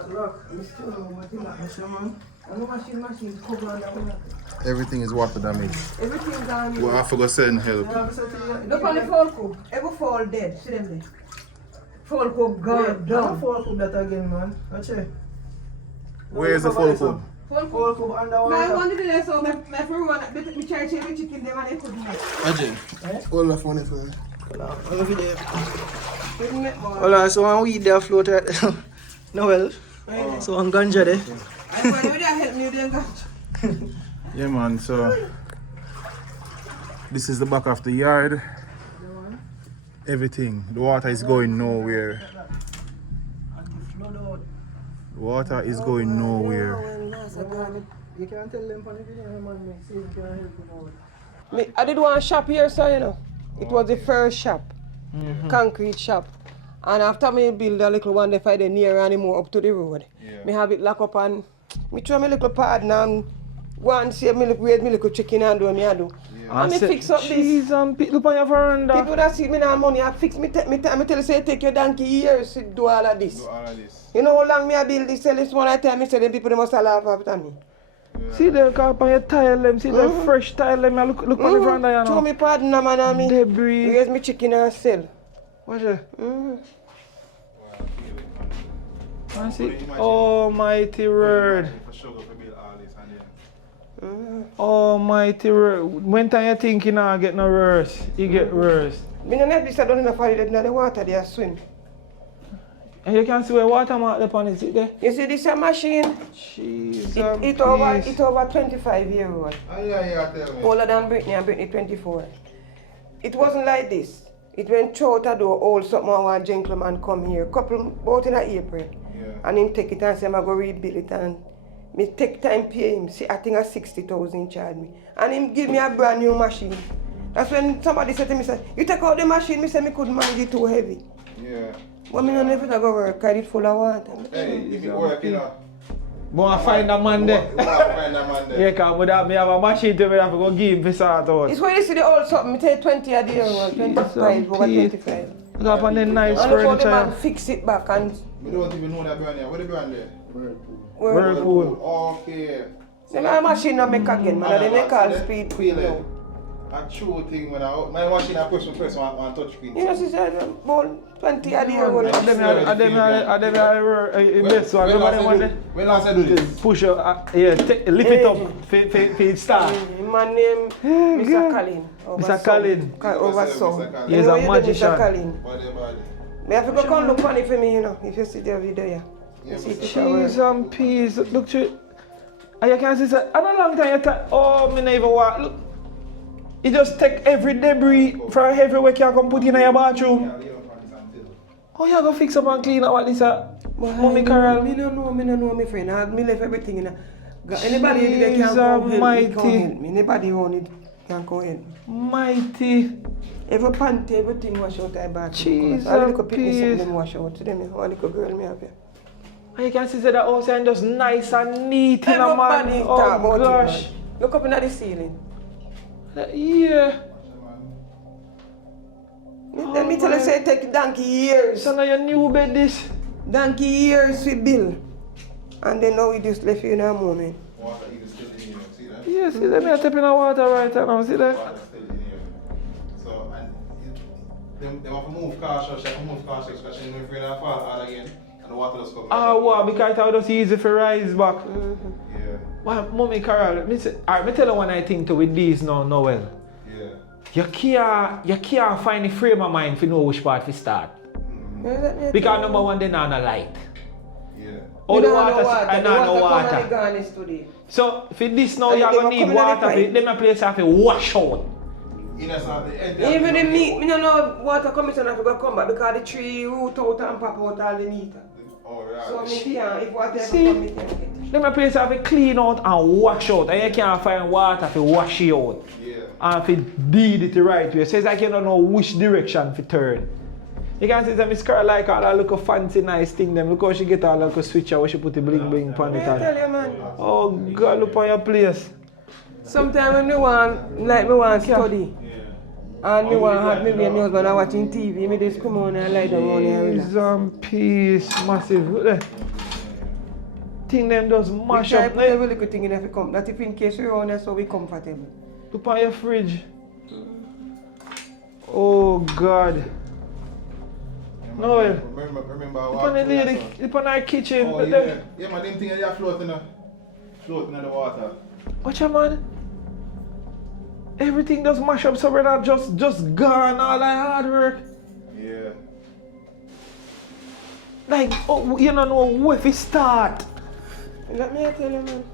Everything is water damage. everything gone. We have to go send help. Look on the fall cook. Every fall dead. See them there. Fall cook gone down. Fall cook that again, man. Watch it. Where is the full food? Fall cook My underwater. one day so my friend one me try to every chicken them and they couldn't make. Ajay, hold the phone for me. Couldn't make more. Hola, so one weed there float right there. No well. So one ganja there. I want you to help me then go. Yeah man, so this is the back of the yard. Everything. The water is going nowhere. The water is going nowhere. You can't tell them for the video, man. See if you can help them out. I did one shop here, so you know. It was the first shop, concrete shop. And after me build a little one, they find it near anymore up to the road. Yeah. Me have it lock up and me throw my little partner and go and see me raise me little chicken and do what I do. Yeah. And me fix up this. Cheese and look on your veranda. People that see me now money, I fix me tell you say it take your donkey years to do all of this. Do all of this. You know how long me I build this, sell this one I tell me say them people they must laugh after me. Yeah. See the car on your tile them, see the fresh tile them, look on the veranda you Throw know. me partner man and me Debris. raise me chicken and sell. Watch it. Wow, I see. imagine. Almighty word. For sure, go for build all this and Almighty word. When time you think you know get no worse, you get worse. Me no net this I don't enough for it in the water they swim. And you can see where water mark upon it, see there? You see this a machine? Jesus. It over 25 years old. yeah, tell me. Older than Britney and Britney 24. It wasn't like this. It went through the door, all something one gentleman come here, couple about in April. Yeah. And him take it and say, I'm going to rebuild it. And me take time pay him. See, I think a 60,000 charge me. And him give me a brand new machine. That's when somebody said to me, you take out the machine, me say me couldn't manage it too heavy. Yeah. But me don't know if it's going to work, because it's full of water. Hey, if it work, you know. But I find a man there. You want to find a man there. Yeah, because me have a machine to me have to go give him for sort out. It's when you see the old something, me take 20 a day, 25 over 25. Look up on the nice And before the man furniture. fix it back and... We don't even know that brand here. What the brand there? Whirlpool. Okay. They make a machine not make again, man. They make all speed. Feeling. A true thing when my machine I press one touch screen. You know, she said, about 20 a day. And them are the best one. Remember them one When last I do this? push up, lift it up for it start. My name Mr. Colin. Mr. Colin. Over so. He's a magician. Mr. Colin. Body. Me have to go come look funny for me, you know, if you see the video, yeah. Yeah, See the Cheese shower. and peas. Look to it. And you can see, I don't long time you take, oh, me never even walk. Look. You just take every debris from everywhere you can put in your bathroom. Oh, you go fix up and clean up what this Mommy Carol. Me no know, my friend. Me left everything in anybody that can come help me, mighty. come help me. Anybody who need can come help me. Mighty. Every panty, everything wash out of bathroom. Jesus, All the little picnic peace. them wash out. To them, all the little girl me have here. And you can see that house is just nice and neat in a man. Everybody talk Oh about gosh. it, man. Look up in the ceiling. Yeah. Then me tell you say it take donkey years. So now your new bed this. Donkey years we build. And then now we just left you in a moment. Water is still in here. See that? Yeah, see that me are tapping the water right now. See that? Water still in here. So and they want to move cautious. They want to move cautious, especially if you're going to fall out again. And the water just comes. Wow, because it was easy for rise back. Yeah. Well, Mommy Carol, me tell you one I think to with these now, Noel. Yeah. You can't find the frame of mind to know which part to start. Because number one, they not no light. Yeah. All the water, I know no water. Today. So for this now, And you're they gonna were need coming on water. the pipe. Them a place have to wash out. Even the meat, me don't know water coming so I have to come back because the tree root out and pop out all the meat. Oh, right. So me can't, if water See? come, me can't get it. Them a place have to clean out and wash out. And you can't find water to wash it out. Yeah. And to deed it the right way. So it's like you don't know which direction to turn. You can see that Miss Carol like all that look fancy nice thing them. Look how she get all like a switcher where she put the bling bling on I it. tell you, man. Oh God, look on your place. Sometimes when me want study, and me want have me and my husband are watching TV, me just come on and lie down on here and Peace relax. and peace, massive. Look there. Thing them just We mash try up. put every little thing in if we come. That if in case we run there so we comfortable. Look on your fridge. Oh God. No, Remember look on the lady, look on our kitchen. Oh, Look yeah. there. Yeah, man, them things are floating in the water. Watch out, man. Everything just mash up somewhere that just gone all that hard work. Yeah. Like, oh, you don't know where to start. Let me tell you, man.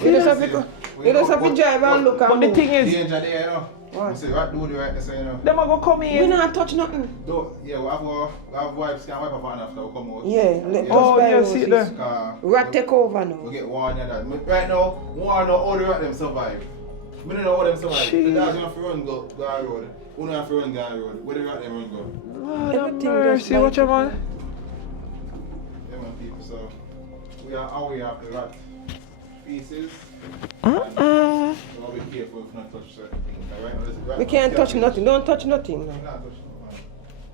You You just have to drive and look and But the move. thing is, Danger there, you know. What? You see, what do the right to say, you know. them are gonna come We in. not touch nothing. Yeah, we have wipes, can wipe up on after we come out. Yeah, let Oh, us buy you roses. see there. Rat take over We now. get one and that. Right now, we want to know how the rat them survive. I don't know what them say. The dogs have to run go road. Who don't have to run go road? Where the rat them run go? Lord have Everything mercy, just what you man? Yeah, man, people. So we are away after rat pieces. Uh-uh. And we'll be careful if not touch certain things. Right? We can't touch nothing. Don't touch nothing. We can't touch nothing.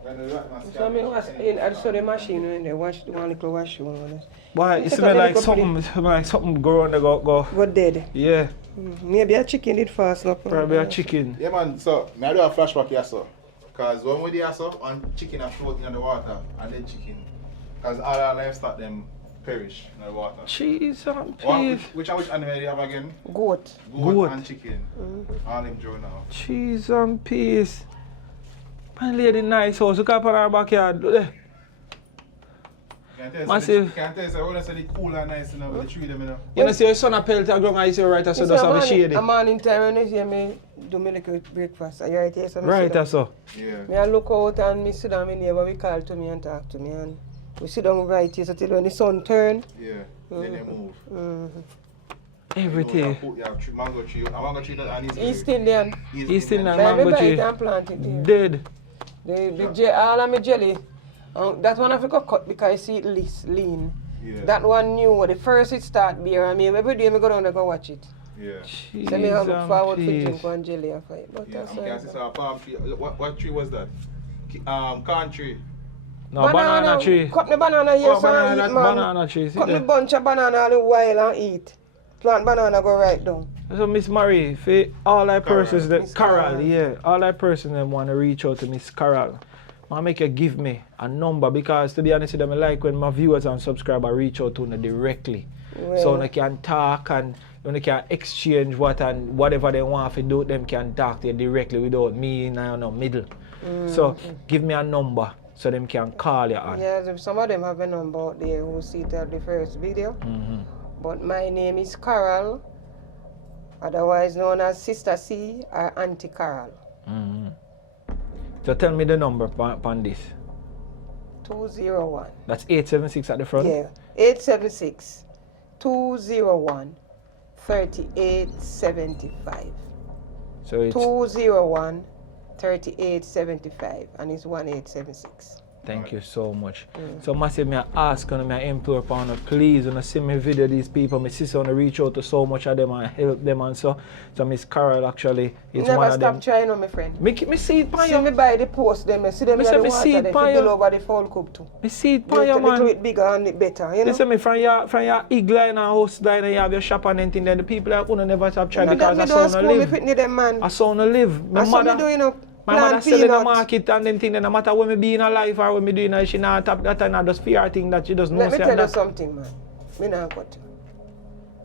When the rat man So I mean, I saw the machine when they wash the one little wash room. Why? It smell like something go on the go. Go dead. Yeah. Maybe a chicken did fast enough. Probably a chicken. Yeah, man. So I do a flashback here, so. Because when we there, so, one chicken are floating in the water, and then chicken. Because all our livestock them perish in the water. Cheese and One, peas. which animal do you have again? Goat. Goat and chicken. All them drawn now. Cheese and peas. My lady nice house. Look up on our backyard. Look there. Massive. Can't tell you, so when I say the cool and nice, you know, with the tree them, you know. You know, see your son a pelt a ground and you see right so just have a shade. A morning time when you hear me do me little breakfast. Are you right here? So Right, that's so. Yeah. Me I look out and me sit down, my neighbor we call to me and talk to me and we sit down right here so till when the sun turn. Yeah. Then they move. Everything. You have mango tree. A mango tree and East Indian. East Indian But I mango buy tree. it and plant it there. Dead. All of my jelly. That one have to go cut because I see it lean. Yeah. That one new. The first it start beer and me every day I go down there go watch it. Yeah. Cheese So me have look forward to and drink peas. one jelly after it. But Yeah, that's I can see some palm tree. What tree was that? Corn tree. No, banana tree. Cut me banana here Oh, so I eat, man. Banana tree. See Cut me there. bunch of banana all the while and eat. Plant banana go right down. So Miss Marie, for all our persons that Miss Carol, Carol. yeah, all our persons that want to reach out to Miss Carol, I make you give me a number because to be honest with them, I like when my viewers and subscribers reach out to me directly. So they can talk and they can exchange what and whatever they want to do, them can talk to you directly without me in no middle. So give me a number so them can call you on. Yeah, some of them have a number out there who see it at the first video. But my name is Carol, otherwise known as Sister C or Auntie Carol. So tell me the number on this. 201. That's 876 at the front? Yeah, 876 201 3875. So it's 201 3875 and it's 1876. thank you so much. So massive me ask and me implore upon you, please when I see me video these people, my sister wanna reach out to so much of them and help them and so Miss Carol actually is Never one of stop them. trying on my friend. Me see it pan See you. me buy the post them, see them Me in say the me water, see it they pan feel you. over the fall cup too. Me see it pan Make you a little man. bit bigger and it better, you know? Listen me from your eagle line and house line and you have your shop and anything then the people that wanna never stop trying because I saw no live. Me them man. I saw no live. My That's what me mother do, you know. My mother Plant sell in the peanut. market and them thing, no matter when me be in a life or when me doing it, she not tap that and I just fear thing that she doesn't know. Let me say tell you that. something, man. Me not cut.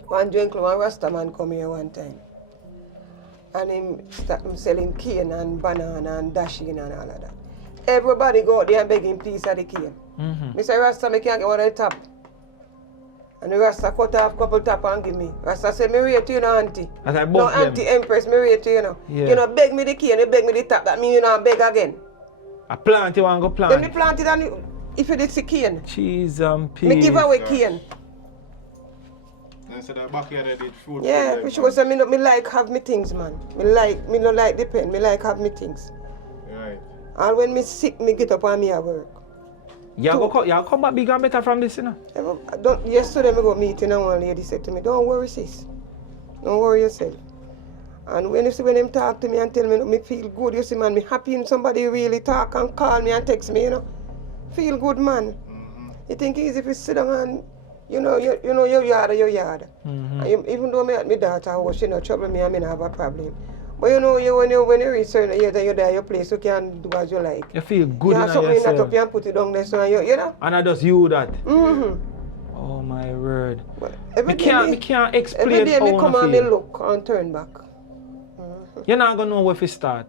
One gentleman, one Rasta man come here one time. And him selling cane and banana and dashing and all of that. Everybody go out there and begging piece of the cane. Me say, Rasta, me can't get one of the top. And the Rasta cut off couple top and give me. Rasta say, me rate you, no auntie. As I No bump them. auntie Empress, me rate you, you know. Yeah. You know, beg me the cane, you beg me the top. That mean you know beg again. I plant you want go Then me plant. plant it and if you did see cane, Cheese and peas. me give away cane. Then say that backyard I did fruit. Yeah, for which them, was say me like have me things, man. Me no like depend. Me like have me things. Right. And when me sick, me get up and me at work. You come back bigger and better from this, you know. Yesterday me go meeting and one lady said to me, "Don't worry, sis. Don't worry yourself." And when them talk to me and tell me, me feel good, you see, man, me happy when somebody really talk and call me and text me, you know. Feel good, man. You think easy if you sit down and you know your yard. And even though me at my daughter house, she no trouble me and me not have a problem. But you know, when you reach certain age and you're there, your place, you can do as you like. You feel good You in have something in that yourself. up, you can put it down there, so you know. And I just you that. Mm-hmm. Oh my word. But Me can't explain every day me how come I and me feel. look and turn back. You're not gonna know where to start.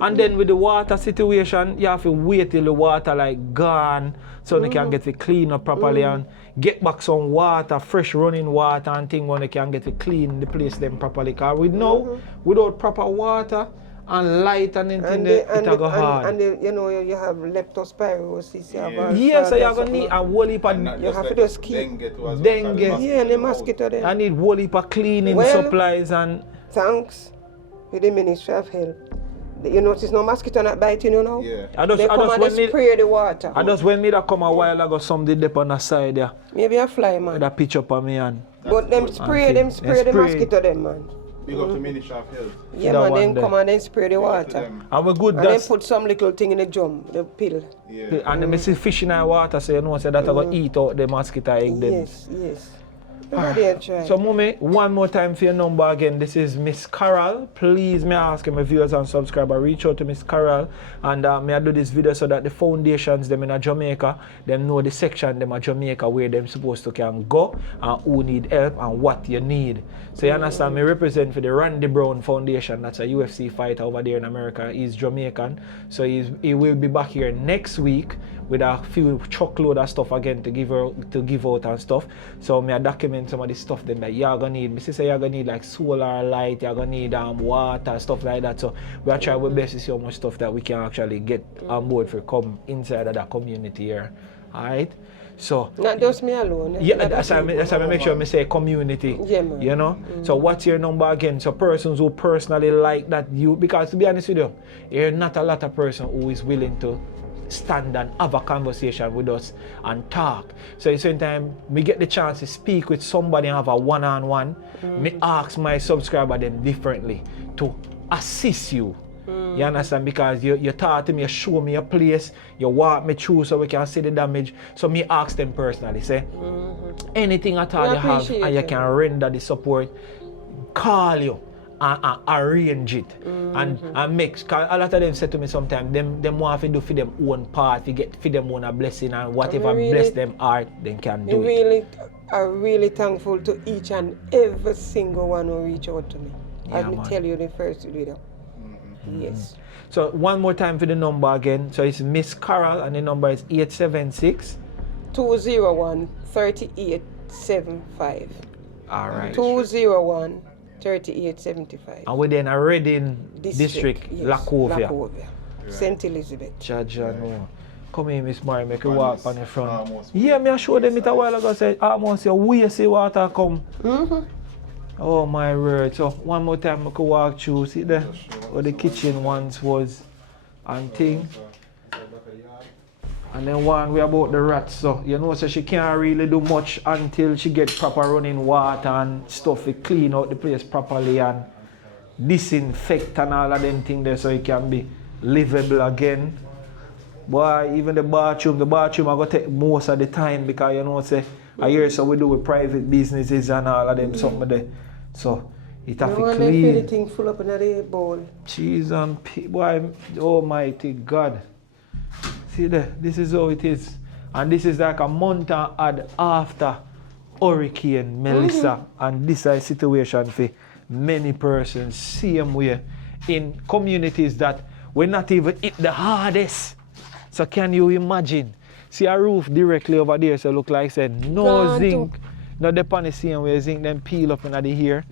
And then with the water situation, you have to wait till the water like gone so they can get it clean up properly and get back some water, fresh running water and thing when they can get it clean the place them properly. Cause we know without proper water and light and anything it go hard. You know you have leptospirosis, you have Yes, so you're gonna need a whole heap of You have to just keep dengue. Yeah, and the mosquito there. I need whole heap of cleaning Well, supplies and Thanks. with the Ministry of Health. You notice no mosquito not biting you now? Yeah. They come and they spray the water. I just when me that come a while ago, some did dip on the side there. Maybe a fly, man. That pitch up on me and. But them spray the mosquito them, man. Big up to Ministry of Health. Yeah, man, then come and then spray the water. And we good And then put some little thing in the drum, the pill. Yeah. And then see fish in the water, so you know so that I go eat out the mosquito egg them. Yes. Everybody try. So Mummy, one more time for your number again. This is Miss Carol. Please may I ask my viewers and subscribers, reach out to Miss Carol and may I do this video so that the foundations them in Jamaica, them know the section them in Jamaica where them supposed to can go and who need help and what you need. So you understand me represent for the Randy Brown Foundation. That's a UFC fighter over there in America. He's Jamaican. So he will be back here next week with a few truckload of stuff again to give out and stuff. So me I document some of the stuff then that you're gonna need. Me say you're gonna need like solar light, you're gonna need water, stuff like that. So we are trying our best to see how much stuff that we can actually get on board for come inside of that community here. Alright? So not just me alone. Yeah, that's why I make sure I say community. Yeah, man. You know? So what's your number again? So persons who personally like that because to be honest with you, you're not a lot of person who is willing to stand and have a conversation with us and talk. So at the same time, we get the chance to speak with somebody and have a one-on-one. Me ask my subscriber them differently to assist you. You understand? Because you talk to me, you show me a place, you walk me through so we can see the damage. So me ask them personally, say, anything at all you have and you can render the support, call you. And arrange it and make, cause a lot of them say to me sometimes them want to do for them own part, to get for them own a blessing and whatever bless them heart, they can do it. I'm really thankful to each and every single one who reach out to me. Yeah, As me tell you the first video. Yes. So one more time for the number again. So it's Miss Carol and the number is 876 201 3875. Alright. 201 3875. And we're then a Reading District, yes. Lacovia. St. Elizabeth. Jaja, no. Come here, Miss Mary, make you walk on the front. Yeah, me I showed them it a while ago, said almost your way see water come. Oh my word. So one more time I could walk through, see there where the kitchen once was and thing. And then one way about the rats, so you know so she can't really do much until she get proper running water and stuff to clean out the place properly and disinfect and all of them things there so it can be livable again. Boy, even the bathroom I go take most of the time because you know say I hear so we do with private businesses and all of them something there. So it have to clean. You want to full up in the bowl. Cheese and boy, almighty God. See there, this is how it is. And this is like a month and a half after Hurricane Melissa. And this is a situation for many persons, same way, in communities that were not even hit the hardest. So can you imagine? See a roof directly over there, so look like said no zinc. Not the pan the same way zinc them peel up in the here.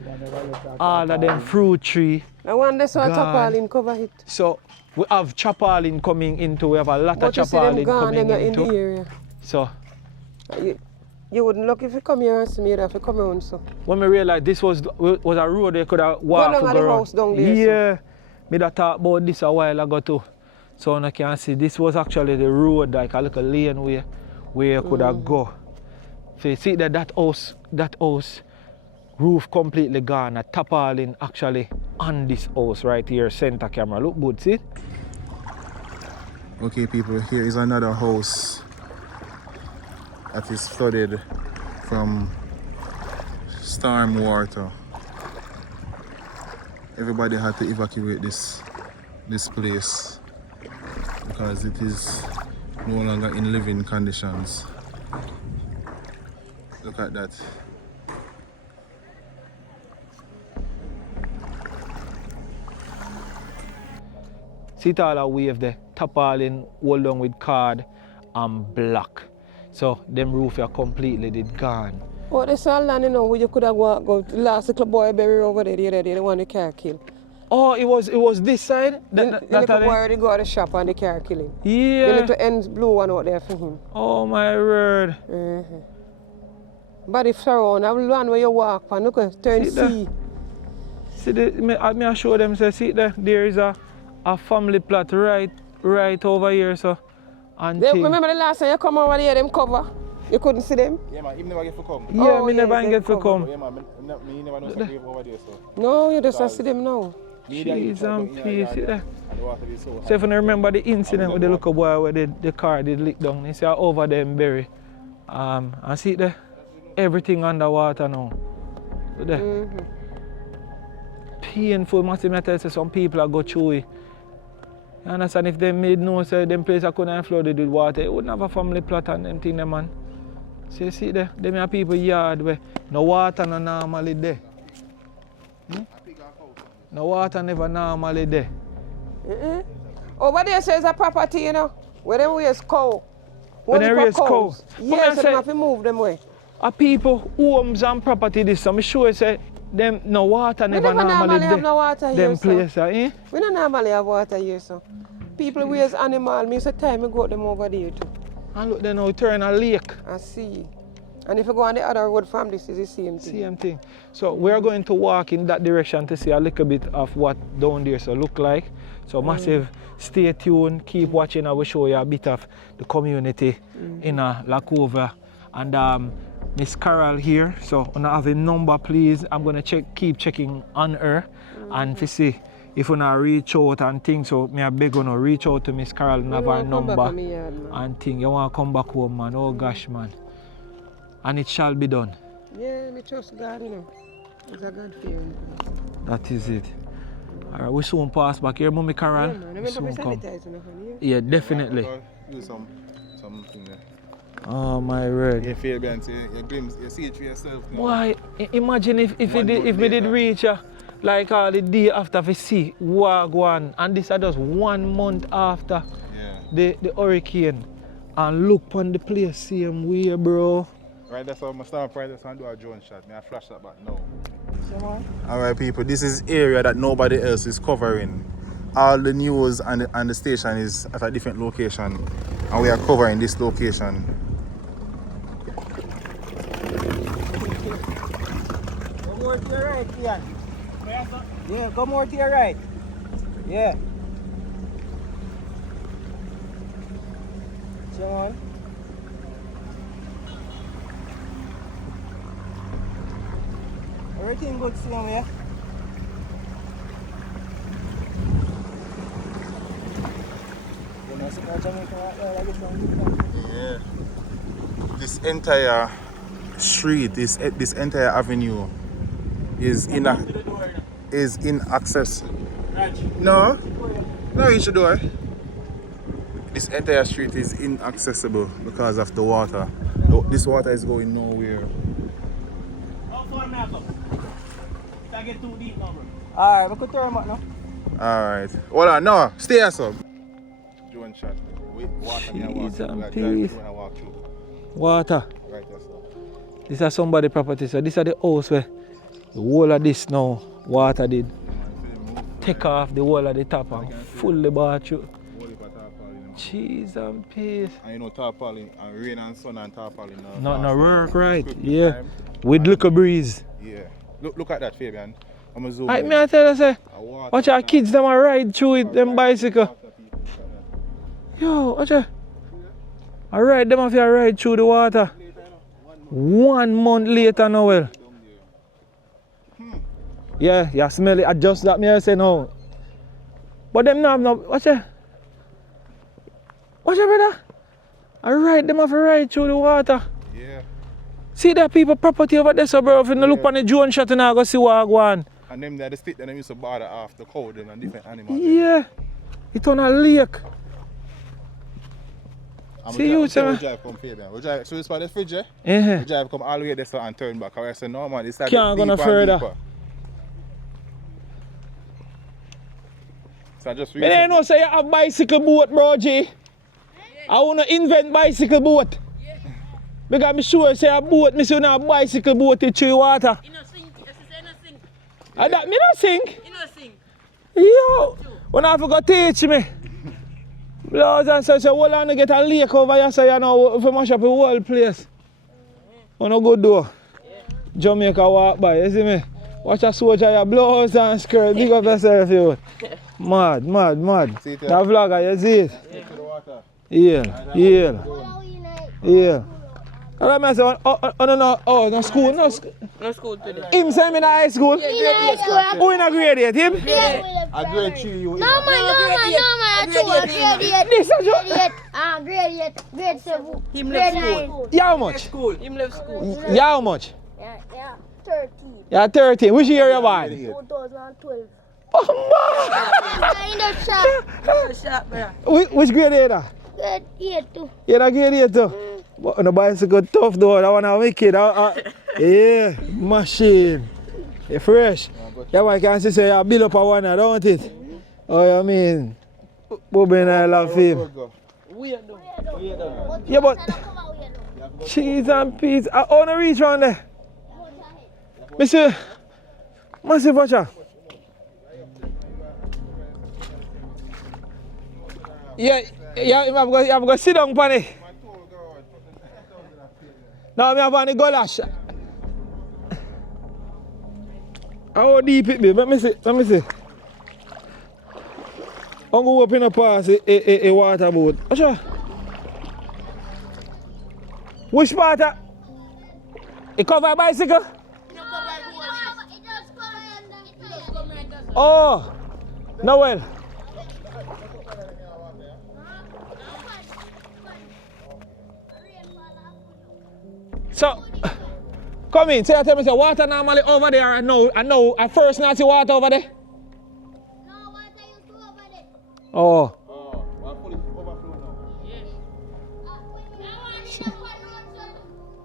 All of them fruit tree. I want this one tarpaulin cover it. So we have tarpaulin coming into, we have a lot of tarpaulin coming into. In the area. So you wouldn't look if you come here and see me, you'd have to come around so. When we realized this was a road they could have walked around the house down there. Yeah. So. Me that talk about this a while ago too. So I can see this was actually the road, like a little lane where you could have go. So you see that house roof completely gone, a tarpaulin actually on this house right here, center camera. Look good, see? Okay people, here is another house that is flooded from storm water. Everybody had to evacuate this place because it is no longer in living conditions. Look at that. See it all a wave there, tarpaulin hold on with card and black. So them roof are completely gone. Oh, there's all land, you know, where you could have go last little boy buried over there the other day, the one the car killed. Oh, it was this side? The little boy already go to the shop and the car kill him. Yeah. The little ends blue one out there for him. Oh my word. But if surround, I will run where you walk and look at turn see. See, I show them, say, see there is a family plot right over here, so. And remember the last time you come over here, them cover? You couldn't see them? Yeah, man, even never get to come. Yeah, me never get to come. Yeah, man, me never know something over there, so. No, you just see them now. Jeez and peace, see that? So if you remember the incident with the little boy where the car did lick down, you see over there in Berry. And see there, everything underwater now. So there. Painful, must I tell you, some people are go through it. You understand? If they made no say them place I couldn't flooded with water, it wouldn't have a family plot and them thing there, man. So you see there, them are people yard where no water no normally there. No water never normally there. Over there says a property, you know, where they raise cow. Where they raise cow? Yes, so they have to move them away. A people, homes and property this, so I'm sure say them no water never normally there. Have no water here, them place, eh? We don't normally have water here, so. People raise animal, me say time we go them over there too. And look, they now turn a lake. I see. And if you go on the other road from this, is the same thing. Same thing. So we're going to walk in that direction to see a little bit of what down there so look like. So massive, stay tuned, keep watching, I will show you a bit of the community in Lacova. And Miss Carol here, so when I have a number please, I'm gonna keep checking on her and to see if when I reach out and things, so me I beg you to reach out to Miss Carol and have her number and thing. You wanna come back home, man, oh gosh, man. And it shall be done. Yeah, me trust God, you know. It's a God fearing. That is it. Alright, we soon pass back here, Mommy Carol. Yeah, man. We soon come. Yeah, definitely. Do something there. Oh my word. You feel and you see it for yourself now. Why? Imagine if we did reach like the day after we see Wagwan and this is just 1 month after the hurricane and look on the place same way, bro. Right, that's why I'm stand up right there and do a drone shot. I flash that back now. Alright people, this is area that nobody else is covering. All the news and the station is at a different location and we are covering this location. Come over to your right, Ian. Yeah, come over to your right. Yeah. Come on. Everything good, same way. Yeah. This entire street, this entire avenue is inaccessible. No, reach the door. This entire street is inaccessible because of the water. This water is going nowhere. How far am I up? I get too deep now, bro. Alright, we could turn back now. Alright. Hold on, no, stay here, sir. Drone shot. Water. Right there, sir. This is somebody's property, so this is the house where the whole of this now, water did take off the whole of the top and full the bathroom. Cheese and peace. And you know tarpaulin and rain and sun and tarpaulin. No work, right? Yeah. With little breeze. Yeah. Look at that, Fabian. I'm a zoom. I tell you, say, watch our kids them ride through it, them bicycle. Yo, watch out. I ride them off here ride through the water. 1 month later now, well. Yeah, you smell it. I just that me I say no. But them now, watch out. Watch out, brother. I ride them off ride through the water. Yeah. See that people property over there, so bro. If you look on the drone shot and I go see what I go on. And them there, the stick, them used to bother off the cow them and different animals. Yeah. It's on a lake. See you, sir. We drive from Fabian. We drive, so this part the fridge, eh? Yeah. We drive come all the way there and turn back. I say, no man, this like can't go no further. So I just I don't know, say you have bicycle boat, bro, G. I want to invent bicycle boat. Because I'm sure say a boat, I say a bicycle boat in through water. You know sing, you say no sing. I that me not sing. You know sing. Yo, when I forgot to teach me. Blows and so hold on to get a lake over here so you know if you mash up the whole place. On a good door. Jamaica Walk By, you see me? Watch a soldier, your blouse and skirt. Big up yourself, you. Mad. See it, That vlogger, you see it? Take to the water. Yeah. And I say, no school, No school today. Him send me to high school? Yeah, grade 8. Who in a grade 8, him? I grade 3 you. No man, This is your... grade 7, Him grade left 9. school. Yeah, how much? Him left school. Yeah, how much? Yeah, 13. Yeah, 13. Which year you born? 2012. Oh, man! In the shop. Sharp, bro. Which grade are you at? Grade 8 too. You're a grade 8 too? But on the bicycle tough though, that one I make it. Yeah, machine. You fresh. Yeah, I can see say you build up a one, don't it? Oh, you mean? Bobby and I love him. Yeah, but cheese and peas. I want to reach around there. Monsieur, massive watcher. Yeah, I'm going to sit down on it. Now I'm on the gulash. How deep it be? Let me see. I'm going to open a pass a water boat. Which part? It cover a bicycle? Oh, no well. So, come in, tell me, say water normally over there and now at first not see water over there? No, water used to over there. Oh.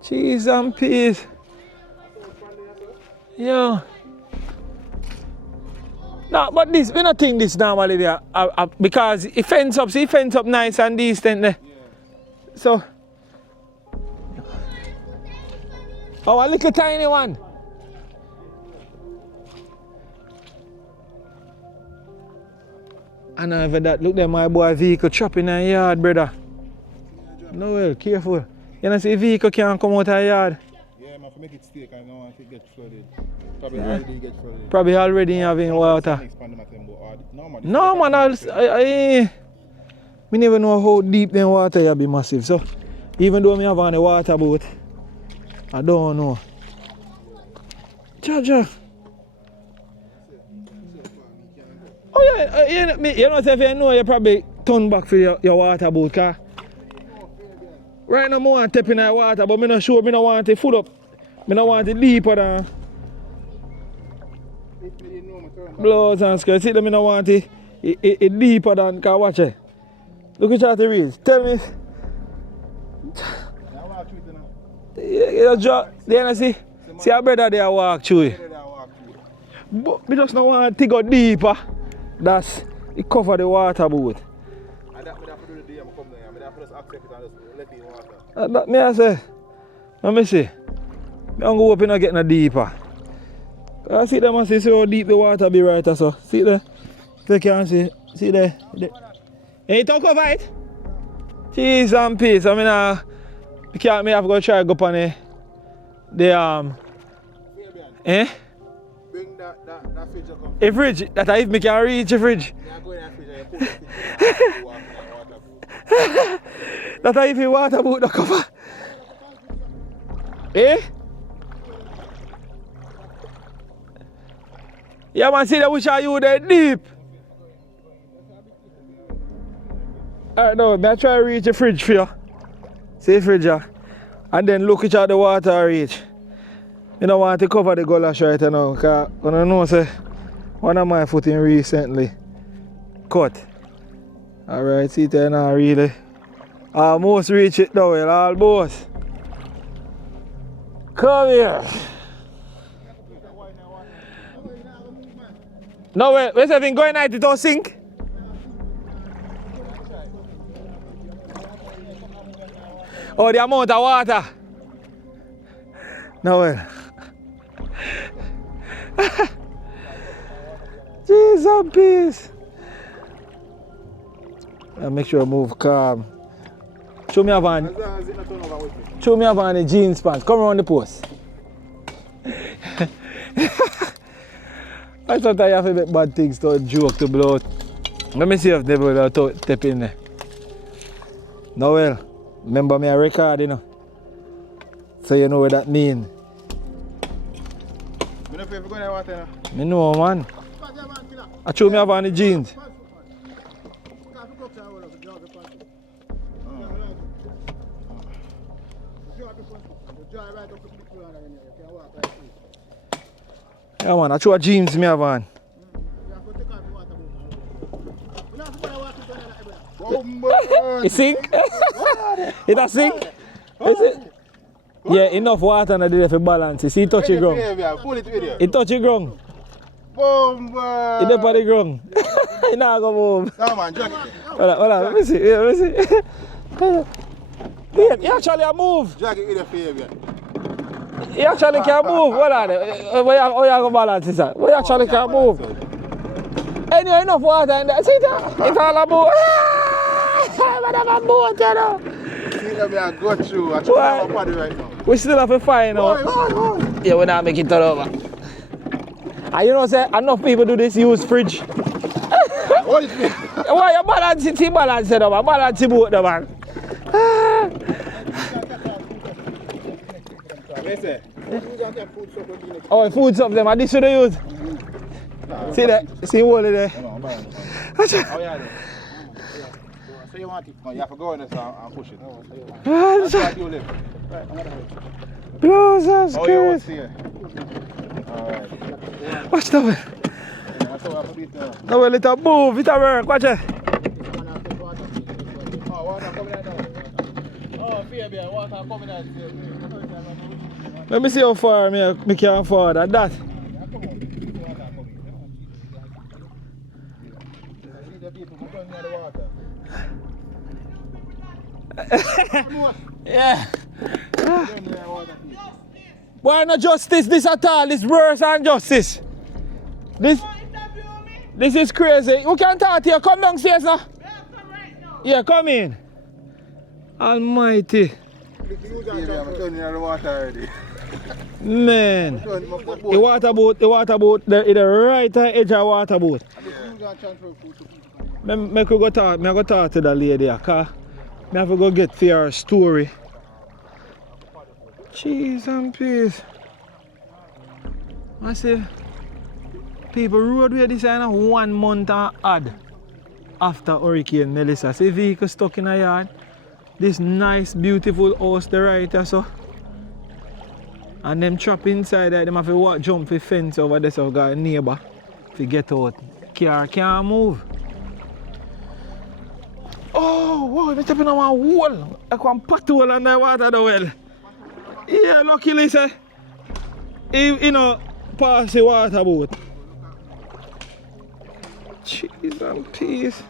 Cheese and peas. Yeah. No, but this, we don't think this normally there because it fence up nice and decent there. So. Oh, a little tiny one. And over that, look there, my boy vehicle chopping in the yard, brother. No, well, careful. You know, see vehicle can't come out of the yard. Yeah, man, make it stay, I don't want it to get flooded. Probably already get flooded. Probably already having water. No, man, I never know how deep the water will be massive. So, even though I have on a water boat, I don't know. Jaja. Oh yeah, you know if you know you probably turn back for your water boat car. Right now I want to tap in the water, but I'm not sure I don't want it full up. I don't want it deeper than blouse and skirt. See them, I don't want it deeper than, can watch it. Look at how it reads. Tell me. You see our brother there walk through it. But we just don't want to go deeper. That's it cover the water boat. That me I say. Let me see. I don't go up and get no deeper. I see them and see how deep the water be right so. See there? If you can see. See there? Ain't talk cover it? Cheese and peas. I mean I can't have to go try to go up on the eh? Bring that fridge to come. A fridge? That if me can reach a fridge. Yeah, go in that fridge and you put it That if you water boat the cover. Eh? Yeah man, see that which are you there deep? Alright now, I try to reach a fridge for you. See fridge yeah? And then look at the water reach. You don't want to cover the gulash right now because I know say one of my footing recently cut. Alright, see there now really. Almost reach it now, well, almost. Come here. No, wait, where's everything going at it don't sink? Oh, the amount of water. No, well. Jesus, peace. Make sure I move calm. Show me a van. Show me a van the jeans pants. Come around the post. I thought I have to make bad things to joke to blow out. Let me see if they will step in there. No, well, remember me a record, you know. So you know what that mean. You know if you're going to water now? Me know, man. I show me have on the jeans. Yeah, man, I show jeans me have on. It sink? It a sink? Is it? Yeah, enough water and I did it for balance. You see, it touch the ground. It touch the ground. Boom! It up on the ground. It not go move. No man, drag it. Hold on, let me see. Yeah, let me see. Yeah, he actually a move. Drag it with the favor. He actually can move. Hold on. Where you go balance this? Where you actually can move? Anyway, enough water in there. See that? It's all a move. What have a boat, you know? See that me I go through. I try to have a party right now. We still have to find out. Yeah, we not make it turn over. And you know, say, enough people do this use fridge. What is it? Why you balance it? Balance it, man. Balance the boat, man. Oh, food stuff them. And this should use. See that? See what there? Oh, yeah. So you want it? No, you have to go in there and push it. That's why you live. Jesus Oh, you want Christ. to see it? Alright. Watch that way. That's how I have to beat it. No, well, it'll move. It'll work. Watch it. Oh, water coming out now. Oh, baby, water coming out. Let me see how far me can forward at that. Yeah. Why not justice this at all? This worse than justice. This is crazy. We can talk to you. Come downstairs now. Yeah, come in. Almighty. Man. The water boat, the right edge of the water boat. I go talk to the lady because I have to go get for her story. Jeez and peace. I say, people roadway this is 1 month and odd after Hurricane Melissa. See vehicle stuck in a yard. This nice beautiful house the right here, so. And them trap inside there, them have to walk, jump the fence over there so got a neighbor to get out. Car can't move. Oh, wow, I'm stepping on one wall. I can pothole under the water the well. Yeah, luckily, say, you know, pass the water boat. Jeez and peace.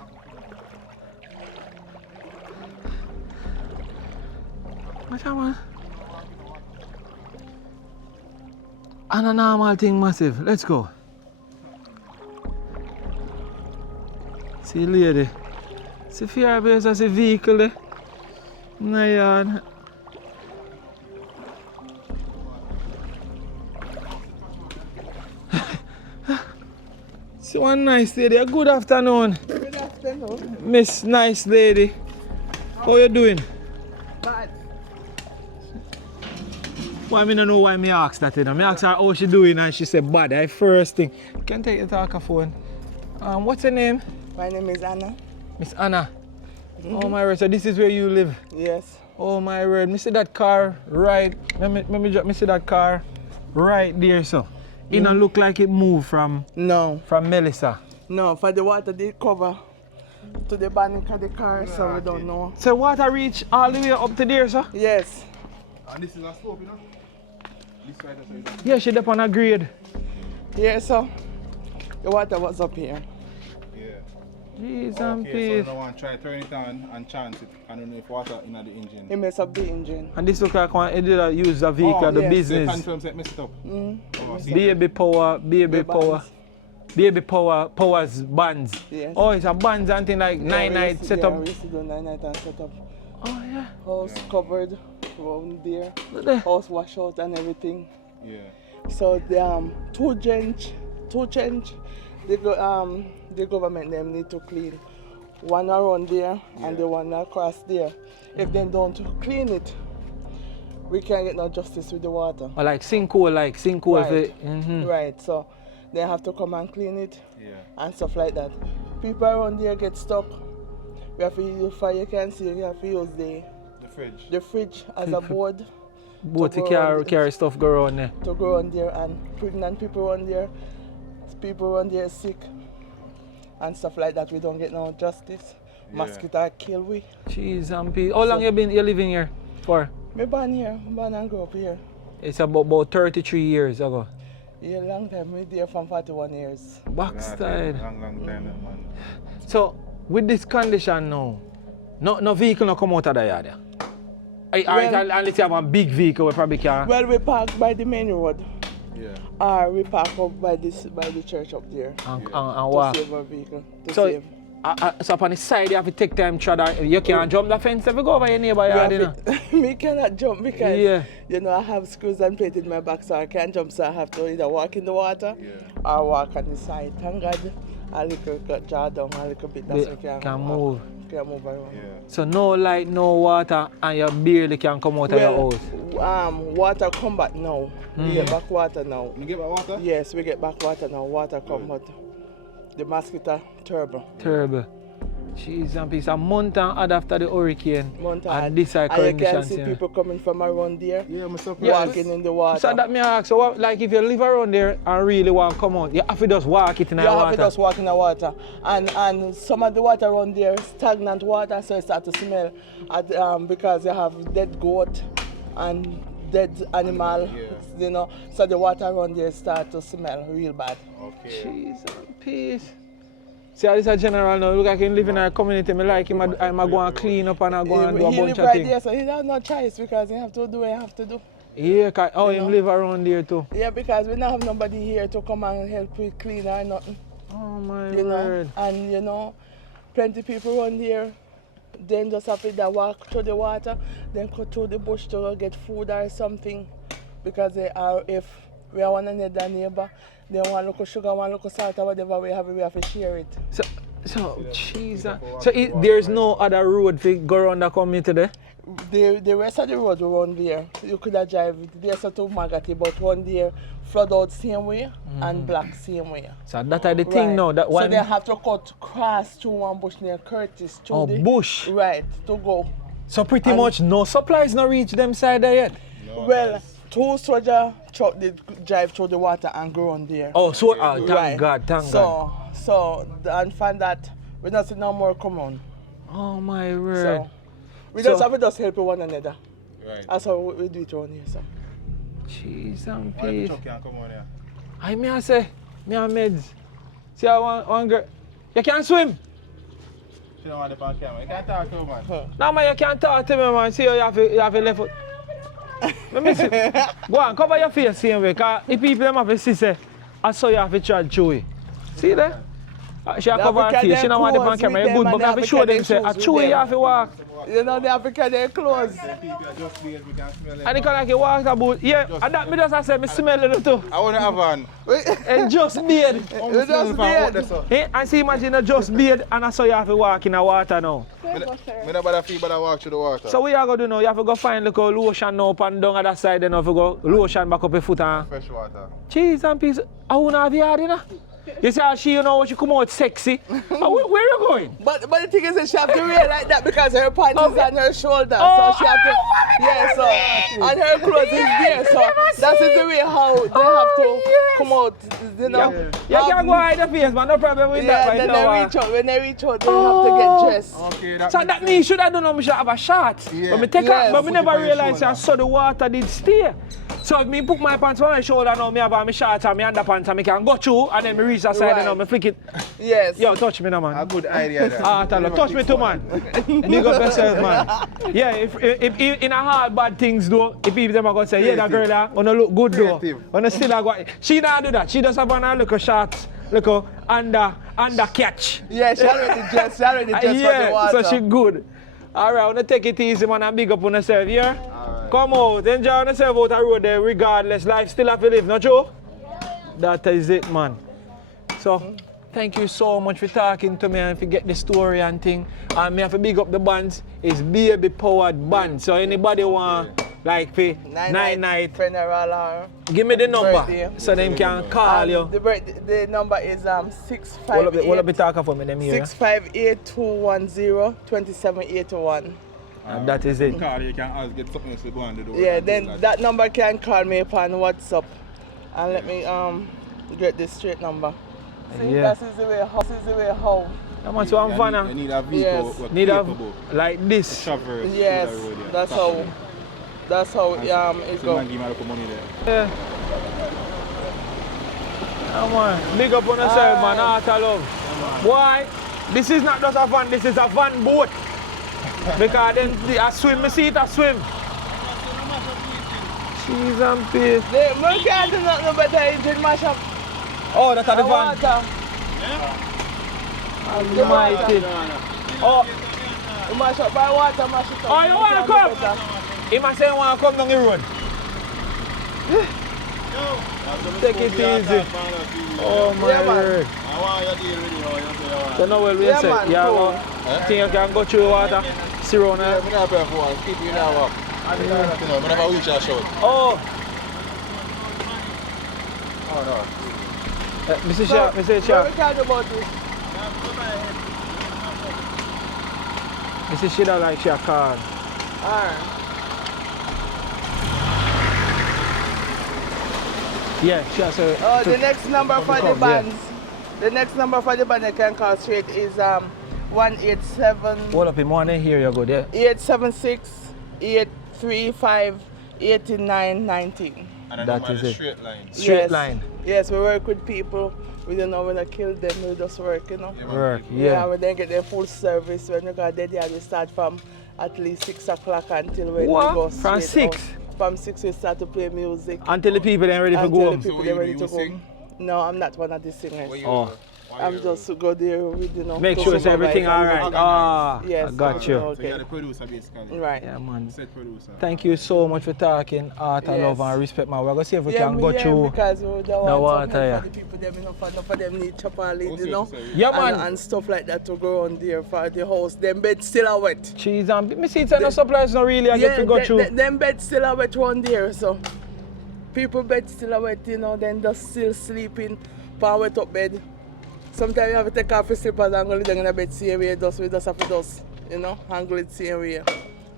What's that, man? And a normal thing massive. Let's go. See lady. See fire base as a vehicle there. In the yard. See one nice lady. Good afternoon. Good afternoon. Miss Nice Lady. How you doing? Bad. Well, I don't know why I asked that. You know. I asked her how she doing and she said bad. I first thing. Can take the talker phone. What's your name? My name is Anna. Miss Anna. Oh my word, so this is where you live? Yes. Oh my word, me see that car right. Me see that car right there, so. It don't look like it moved from Melissa. No, for the water did cover to the bonnet of the car, so we don't know. So water reach all the way up to there, sir? Yes. And this is a slope, you know? This side is a Yeah, she up on a grade. Yeah, so the water was up here. Yeah. Jeez and Okay, peace. so I want to try turn it on and chance it. I don't know if water in the engine. It messed up the engine. And this look like one did use the vehicle, the yes. business. Confirm that messed it up. Oh, see. Baby powers bands. Yes. Oh, it's a bands and thing like 9-night setup. We used to do 9-night and setup. Oh yeah. House covered around there. Look there. House wash out and everything. Yeah. So the two two change, the government them need to clean. One around there and the one across there. If they don't clean it, we can't get no justice with the water. Or like sinkhole. Right. Right, so they have to come and clean it and stuff like that. People around there get stuck. We have to use fire, you can see, we have to use the fridge as a board. Boat to carry stuff go around there. To go on there, and pregnant people on there, people on there sick and stuff like that. We don't get no justice. Mosquito kill we. Jeez and peace. How long you living here for? Me born here, born and grew up here. It's about 33 years ago. Yeah, long time. Me there from 41 years. Backside. Long time, man. So with this condition now, no vehicle no come out of the yard. Unless you have a big vehicle, we probably can. Well, we park by the main road. Yeah. Or we park up by the church up there. And to save our vehicle. So upon the side you have to take time to you can't jump the fence if you go over your neighbor yard, you know. Me cannot jump because you know I have screws and plate in my back, so I can't jump, so I have to either walk in the water or walk on the side. Thank God a little jar down a little bit, that's what you can move. Move around. Yeah. So no light, no water, and you barely can come out of your house. Water come back now. We get back water now. You get back water? Yes, we get back water now. Water come out. The mosquito terrible. Terrible. Jeez and peace. A month and odd after the hurricane. And this are and you can see people coming from around there. Yeah, myself. Walking in the water. So that me ask, so what, like if you live around there and really want to come out, you have to just walk it in the water? You have to just walk in the water. And some of the water around there is stagnant water, so it starts to smell because you have dead goat and dead animal, you know, so the water around there starts to smell real bad. Okay. Jeez and peace. See, this is a general now. Look, I can live in a community. I like him. I'm going to clean up and I'm going to do a bunch of things. There, so he has no choice because he have to do what he have to do. Yeah, him live around there too. Yeah, because we don't have nobody here to come and help with clean or nothing. Oh my word. And you know, plenty people around here, then just have to walk through the water, then go through the bush to get food or something. Because if we are one another neighbor, they want local sugar, want local salt or whatever we have to share it. So Jesus. So there's no other road to go around the community there? The rest of the road around there, you could have drive there's to Magati, but one there flood out same way and black same way. So that's the thing now. That one. So they have to cross through one bush near Curtis. Bush? Right, to go. So pretty much no supplies not reach them side there yet? No, well, two soldier truck did drive through the water and go on there. Oh, so thank God, thank God. So and find that we don't see no more come on. Oh my word. So we just have to just help one another. Right. That's how we do it around here, so. Jeez and peace. Come on here. I say, me and meds. See how one girl. You can't swim? She don't want to on camera. You can't talk to her, man. No man, you can't talk to me, man. See how you have a left foot. Let me see. Go on, cover your face same way, because if people have to see, say, I saw you have to try Chewy. See that? She have cover her face, she don't want the on camera. It's good, but I have to show them, say, I Chewy you have to walk. You know, the African, they're close. And they can like walk about, yeah, and that me just say, me smell it too. I want to have one. And just beard. Just beard. And see, imagine a just beard, and I saw you have to walk in the water now. Me not bother feel, but I walk through the water. So what you going to do now? You have to go find like lotion now up and down at that side, then you have to go lotion back up your foot. Fresh water. Cheese and peas. I won't have yard, you know? You see how she, you know, she come out sexy. Where are you going? But the thing is that she have to wear like that because her pants is on her shoulder. So she have to, yeah, so, and her clothes is there. So that is the way how they have to come out, you know. You can go hide the face, man, no problem with that right now. When they reach out, they have to get dressed. Okay, so that means should I don't know, I should have a shot. Yeah. But me take out, but me never realized I saw the water did stay. So if me put my pants on my shoulder now, me have my shorts and my underpants and me can go through and then me reach that side and now me flick it. Yes. Yo, touch me now, man. A good idea there. Touch me too, man. Big up yourself, man. Yeah, if in a hard bad things though, if people them are going to say, yeah, that girl there, wanna look good though. Wanna still go. She don't do that. She just have on her little shorts, little under catch. Yeah, she already dressed for the water. So she good. Alright, wanna take it easy, man, and big up on yourself, yeah? Right. Come out, enjoy yourself out the road there regardless. Life still have to live, not true? That is it, man. So, thank you so much for talking to me and for get the story and thing. And me have to big up the bands. It's baby powered band. So anybody want like for night funeral or give me the number birthday. so them can call you. The number is 658. What be talking for me them here? 658-210-2781. And that is it. Call, you can ask, get something else to go on the door. Yeah, then that number can call me upon WhatsApp. And let me get this straight number. See, Yeah. this is the way how. How much you want van? You need a vehicle. Yes. Need a capable. like this. Chauffeur. Yes, that's how it So goes. man give me a lot of money there. Yeah. Come on, big up on yourself, man. Heart of love. Why? This is not just a van, this is a van boat. Because then I swim, me see it a swim. Cheese and peas. We can't do nothing but the engine mash up. Oh, that's at the van. Water. Almighty. Oh, We mash up by water, mash it up. oh, you want to come? He must say you want to come down the road. Take it easy. Oh my word. So now what we Yeah, say? man, Yeah, cool. go. Think you can go through water? See around here? Oh. Mr. Sharp, Mr. What Sharp. we can do about this? Mr. Shida like she a car. Alright. Yeah, she has a... Oh, the next number for the bands. The next number for the band you can call straight is 187. Hold up, in morning here you go there. 876-835-8919. That is it. Straight line. Straight Yes. line. Yes, we work with people. We don't know when to kill them, we just work, you know. Work, Yeah, yeah. we then get their full service. When we got there, we start from at least 6 o'clock until when What? we go From straight 6? out. From 6 we start to play music. Until the people ain't ready to Until go the home. people So they're you- ready you to go. sing? No, I'm not one of the singers. Oh. I'm just to go there with, you know. Make to sure it's everything supervise alright. and- Ah, Yes, I got you. okay. So you're the producer basically. Right. Yeah, man. Set producer. Thank you so much for talking. Heart of Yes. love and respect, man. We're going to see if we Yeah, can go yeah, through. because we don't the want water, some help yeah. for the people, them, enough for them need chopper lead, you know. Yeah, man. And stuff like that to go on there for the house. Them beds still are wet. Cheese and... Me see it's no supplies not really. I get to go through. Them beds still are wet one there, so. People beds still are wet, you know, then just still sleeping for wet up bed. Sometimes you have to take off your slippers and go down in the bed same way, we just have to just, you know, handle it same way.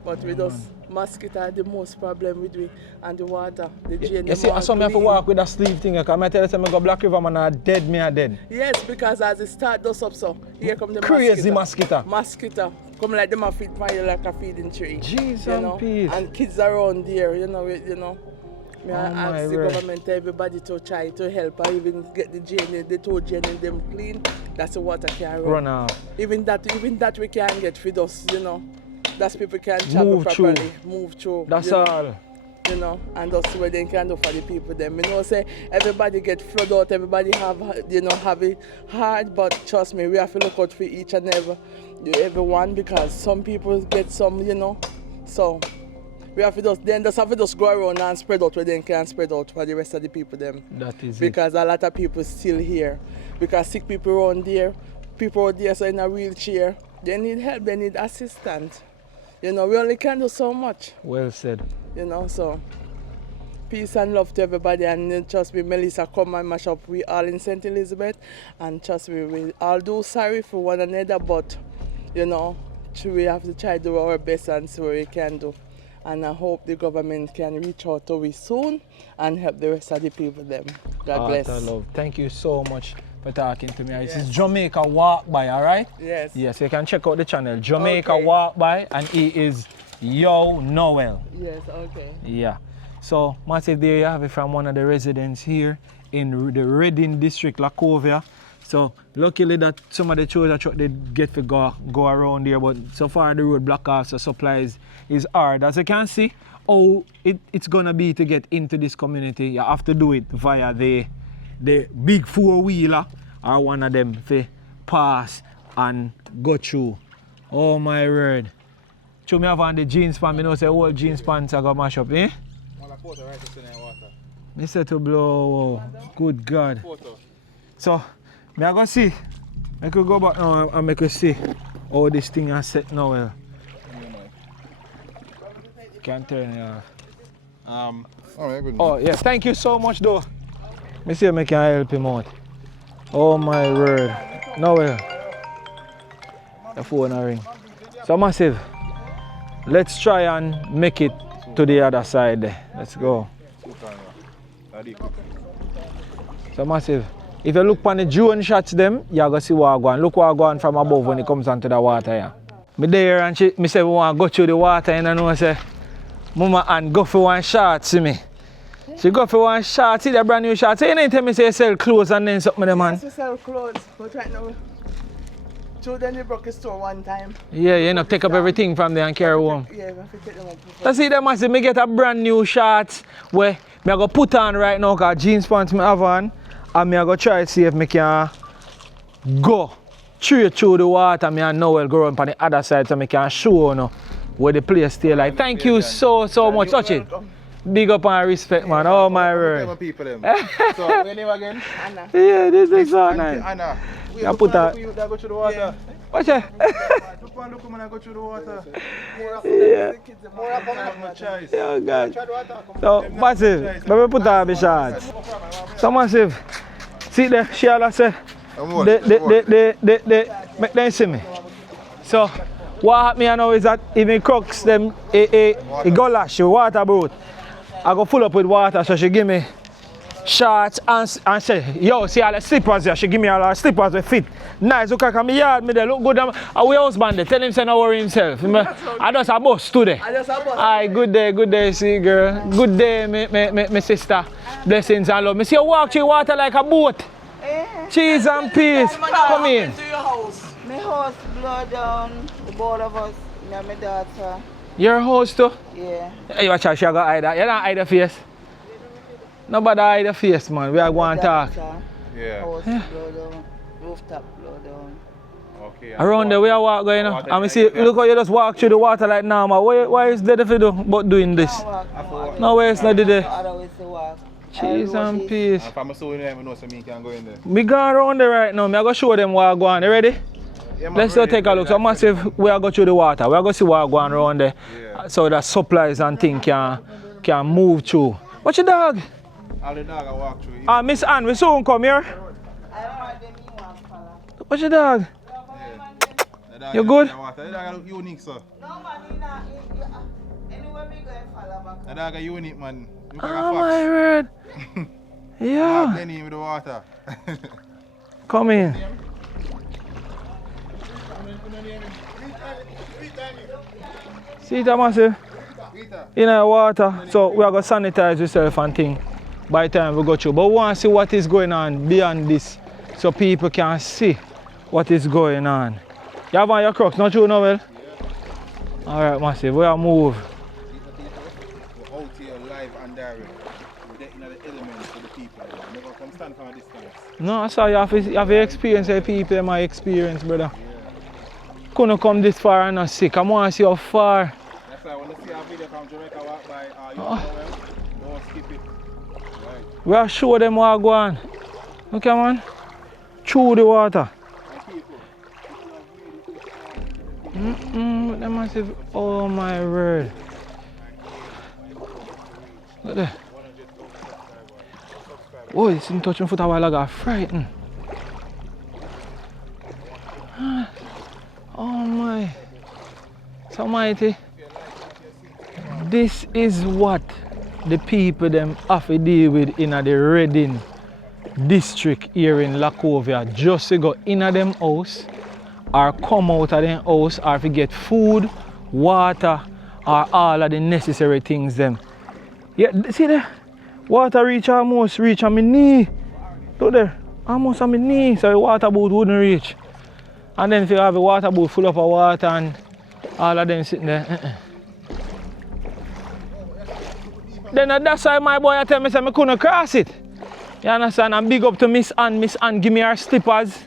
But we just, mosquito are the most problem with we, and the water, the drain. You see, I saw me have to walk with a sleeve thing. Because I tell you, I go Black River, man, I dead, me I dead. Yes, because as it start dust up, so here come the Crazy mosquito. Mosquito. Come like them a feed you like a feeding tree. Jeez you and know? peace. And kids around there, you know. Me Oh, my ask the word. government, everybody to try to help or even get the drain, the toe drain in them clean. That's the water can Run out. Even that we can get with us, you know. That's people can travel Move through. properly. Move through. That's you know. all. You know, and that's what they can do for the people them. You know, say everybody get flood out, everybody have it hard, but trust me, we have to look out for each and everyone because some people get some, you know. So we have to just go around and spread out where they can spread out for the rest of the people them. That is Because a lot of people still here. Because sick people around there, people out there so in a wheelchair, they need help, they need assistance. You know, we only can do so much. it. Well said. You know, so peace and love to everybody, and trust me, Melissa come and mash up. We all in St. Elizabeth, and trust me, we all do sorry for one another, but you know, we have to try to do our best and see what we can do. And I hope the government can reach out to us soon and help the rest of the people them. God Heart bless. of love. Thank you so much for talking to me. This is Jamaica Walk By, alright? Yes. Yes, you can check out the channel. Jamaica Okay. Walk By, and he is Yo Noel. Yes, okay. Yeah. So, massive there you have it from one of the residents here in the Reading District, Lacovia. So, luckily that some of the children truck they get to go around there, but so far the road block off, so supplies is hard. As you can see, it's gonna be to get into this community. You have to do it via the big four-wheeler or one of them to pass and go through. Oh my word. So me have on the jeans pants, you know say all jeans pants are gonna mash up, eh? Me say to blow, good God. So Me I go see. I could go back now and make you see how this thing is set now. Well. Can't turn it off. Oh yes, thank you so much though. Me see if I can help him out. Oh my word. No well. The phone ring. So massive. Let's try and make it to the other side there. Let's go. So massive. If you look on the drone shots them, you're going to see what going. Look what going from above when it comes onto the water here. Me there and me say we want to go through the water and I know I say, Mama and go for one shot, see me. She go for one shot, see the brand new shot. So you didn't tell me say sell clothes and then something there, man. Yes, we sell clothes, but right now, children they broke the store one time. Yeah, you know, take up everything from there and carry home. Yeah, we have to take them up. So see them, I say, me get a brand new shot where me I go put on right now because jeans pants me have on. And me I go try to see if me can go straight through the water. Me and Noel go on the other side so me can show you where the place stay like. Thank you so much. Touch it. Big up and respect, man. Oh my word. People them. So your name again? Anna. Yeah, this is so nice. Anna. I put that. You that go through the water. Watch it. Look when I go through the water. Yeah. More up my choice. Oh God. So massive. Let me put that the shot. So massive. See there, she all say. They make them see me. So what happened now is that even crooks them a go lash water boat. I go full up with water, so she give me shorts and say, yo, see all the slippers there. She give me all the slippers with fit. Nice, look at me yard, me they look good. And we husband they tell him say no worry himself. I just a boss today. Aye, good day, see girl. Good day, me sister. Blessings and love. Me see you walk through water like a boat. Cheese and peace. Come in. My house blow down, the both of us, me and my daughter. Your house too? Yeah. Hey, watch out, she go hide that. You don't hide the face. Nobody hide the face, man. We are going to talk. Yeah. House blow down, rooftop blow down. Okay. Around there, we are walk going. And we see, look how you just walk through the water like normal. Why is that if you do but doing this? No way it's not did it. Cheese and peace. If I'm so in there, I know so me can go in there. We going around there right now. I'm going to show them what I go on. You ready? Yeah, Let's just take a look. So massive, we are going through the water. We are going to see what going around there. Yeah. So that supplies and things can move through. What's your dog? All the dog I walk through. Ah, Miss Ann, we soon come here. What's your dog? Yeah. You good? The dog look unique, sir. No man, anywhere we go and follow back. The dog is unique, man. Look like Oh a my fox. word. Yeah. Plenty with the water. Come in. See that massive? In the water. So we are going to sanitize yourself and thing by the time we go through. But we want to see what is going on beyond this so people can see what is going on. You have on your crocs, not true, Noel? Yeah. Alright, massive. We are move. We're out here live and direct. We're getting the elements for the people. We never come stand from a distance. No, I saw you have experience with people, my experience, brother. Yeah. Couldn't come this far and not sick. I want to see how far. That's why I want to see a video from Jamaica Walk By. You don't skip it. Right. We are show them what go on. Okay, man. Through the water. That massive. Oh my word. Look there. Oh, it's in touching foot a while ago. Frightened. Oh my. It's almighty. This is what the people them have to deal with in the Reading district here in Lacovia. Just to go in them house or come out of them house or to get food, water or all of the necessary things them. Yeah, see there? Water almost reach on my knee. Look there, almost on my knee, so the water boat wouldn't reach. And then if you have a water boat full of water and all of them sitting there. Then that's why my boy tell me I couldn't cross it. You understand? And big up to Miss Ann. Miss Ann give me her slippers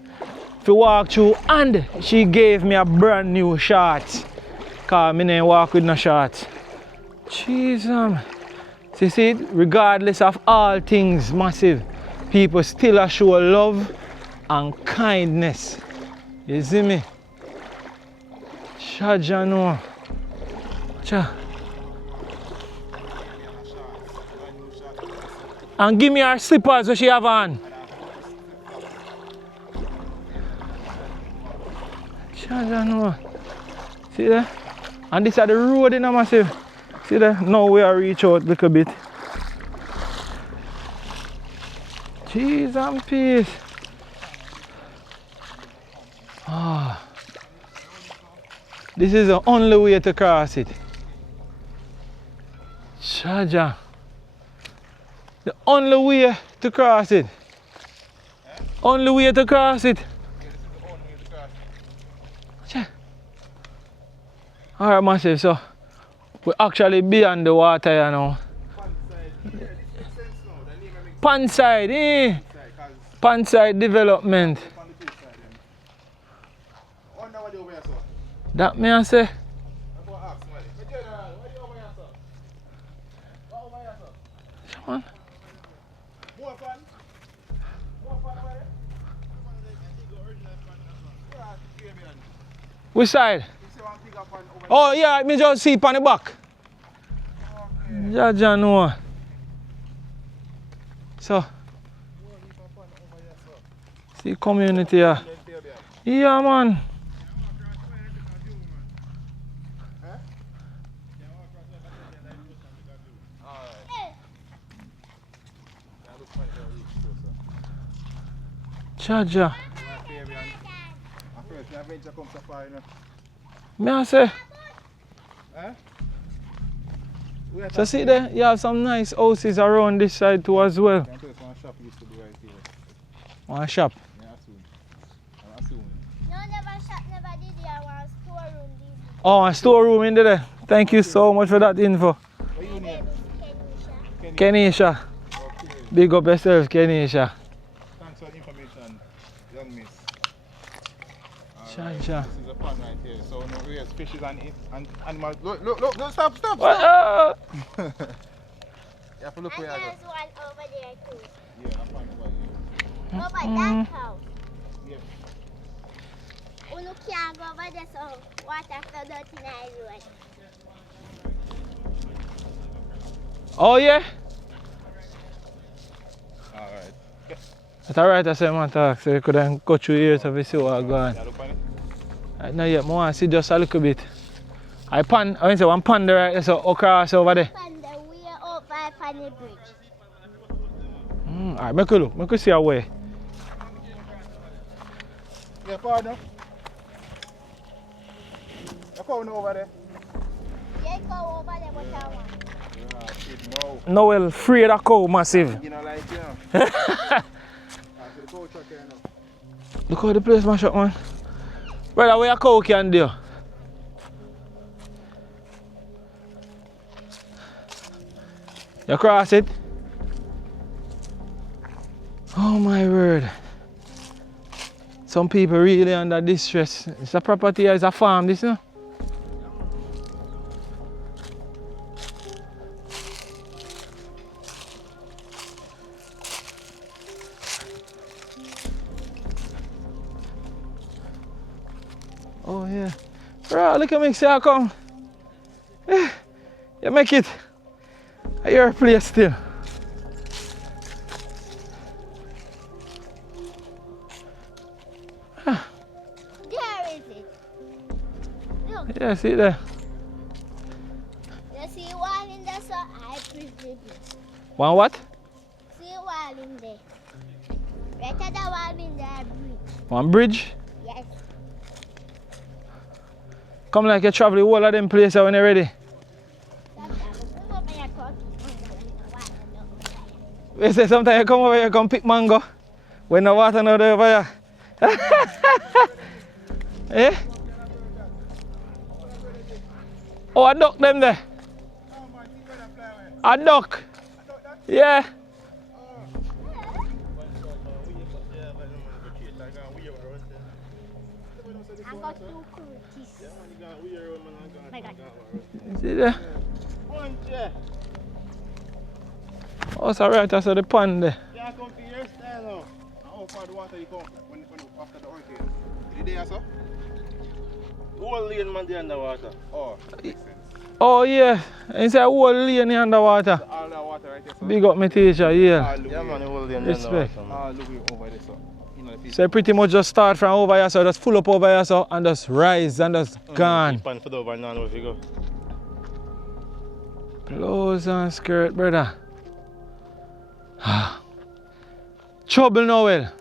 to walk through and she gave me a brand new shorts. Cause I didn't walk with no shorts. Jeez, see, regardless of all things massive, people still show love and kindness. You see me? Shaja no. Cha. And give me her slippers what she have on. Shaja no. See there? And this is the road in a massive. See there? Now we are reach out a little bit. Jeez and peace. Ah. This is the only way to cross it. Shaja. The only way to cross it. Only way to cross it. Alright, massive, so we're actually beyond the water, you know. Panside, eh? Panside development. That may I say? Come on. Which side? Oh yeah, me just see it on the back. Jaja no. So see community here. Yeah man. Jaja. Me I say. So see there, you have some nice houses around this side too as well. One shop used to be right here. One shop? Yeah, I assume. No, never shop, never did there. One storeroom. Oh, a storeroom in there. Thank you so much for that info. What you name? Kenisha. Okay. Big up yourself, Kenisha. Thanks for the information, young miss. Shaja. This is a pond right here. So no raise fishes and animals. Look, stop. What? You have to look And where I go. there's one over there too. Yeah, I found it right here. Over that house. Yeah. You can't go over there, so water flood out in the road. Oh yeah? Alright. Yeah. It's alright, I said man talk, so you couldn't go through here to see what I'm going. Yeah, look on it. Right now yet, I want to see just a little bit. I say one pond right there, so across over there. And the way over on the bridge. Alright, make a look, make a see a way. Yeah, partner. You're coming over there. Yeah, go over there, but I want. Yeah, kid, no. No, well, free of the cow, massive. You know, like, you know. I see the cow truck here now. Look how the place mash up, man. Brother, where a cow can do? You cross it? Oh my word. Some people really under distress. It's a property or it's a farm, this, no? Oh yeah. Bro, look at me, see how come. You make it at your place still. There is it. Look, Yeah, see there. you see one in there, so I presume. One what? See one in there. Right at the one in there, bridge. One bridge? Yes. Come like you travel the whole of them places when you're ready. They say sometimes you come over here, you come pick mango. When the water not there over here. Eh? Oh, a duck them there. A duck. Yeah. I got two cookies. My God. See there? Oh, it's alright, I saw the pond there. Yeah, come to your style now. How far the water you come? When there, sir? Whole lane man there underwater. Oh, makes sense. Oh yeah, it's a whole lane underwater. All that water right there, sir. Big up my teacher, yeah. Yeah man, the whole lane Respect. underwater. All the way over there, sir. You know the people. So pretty much just start from over here, so just full up over here, so and just rise and just gone. Keep on foot over and now if you go. Blouse and skirt, brother. Trouble now, well.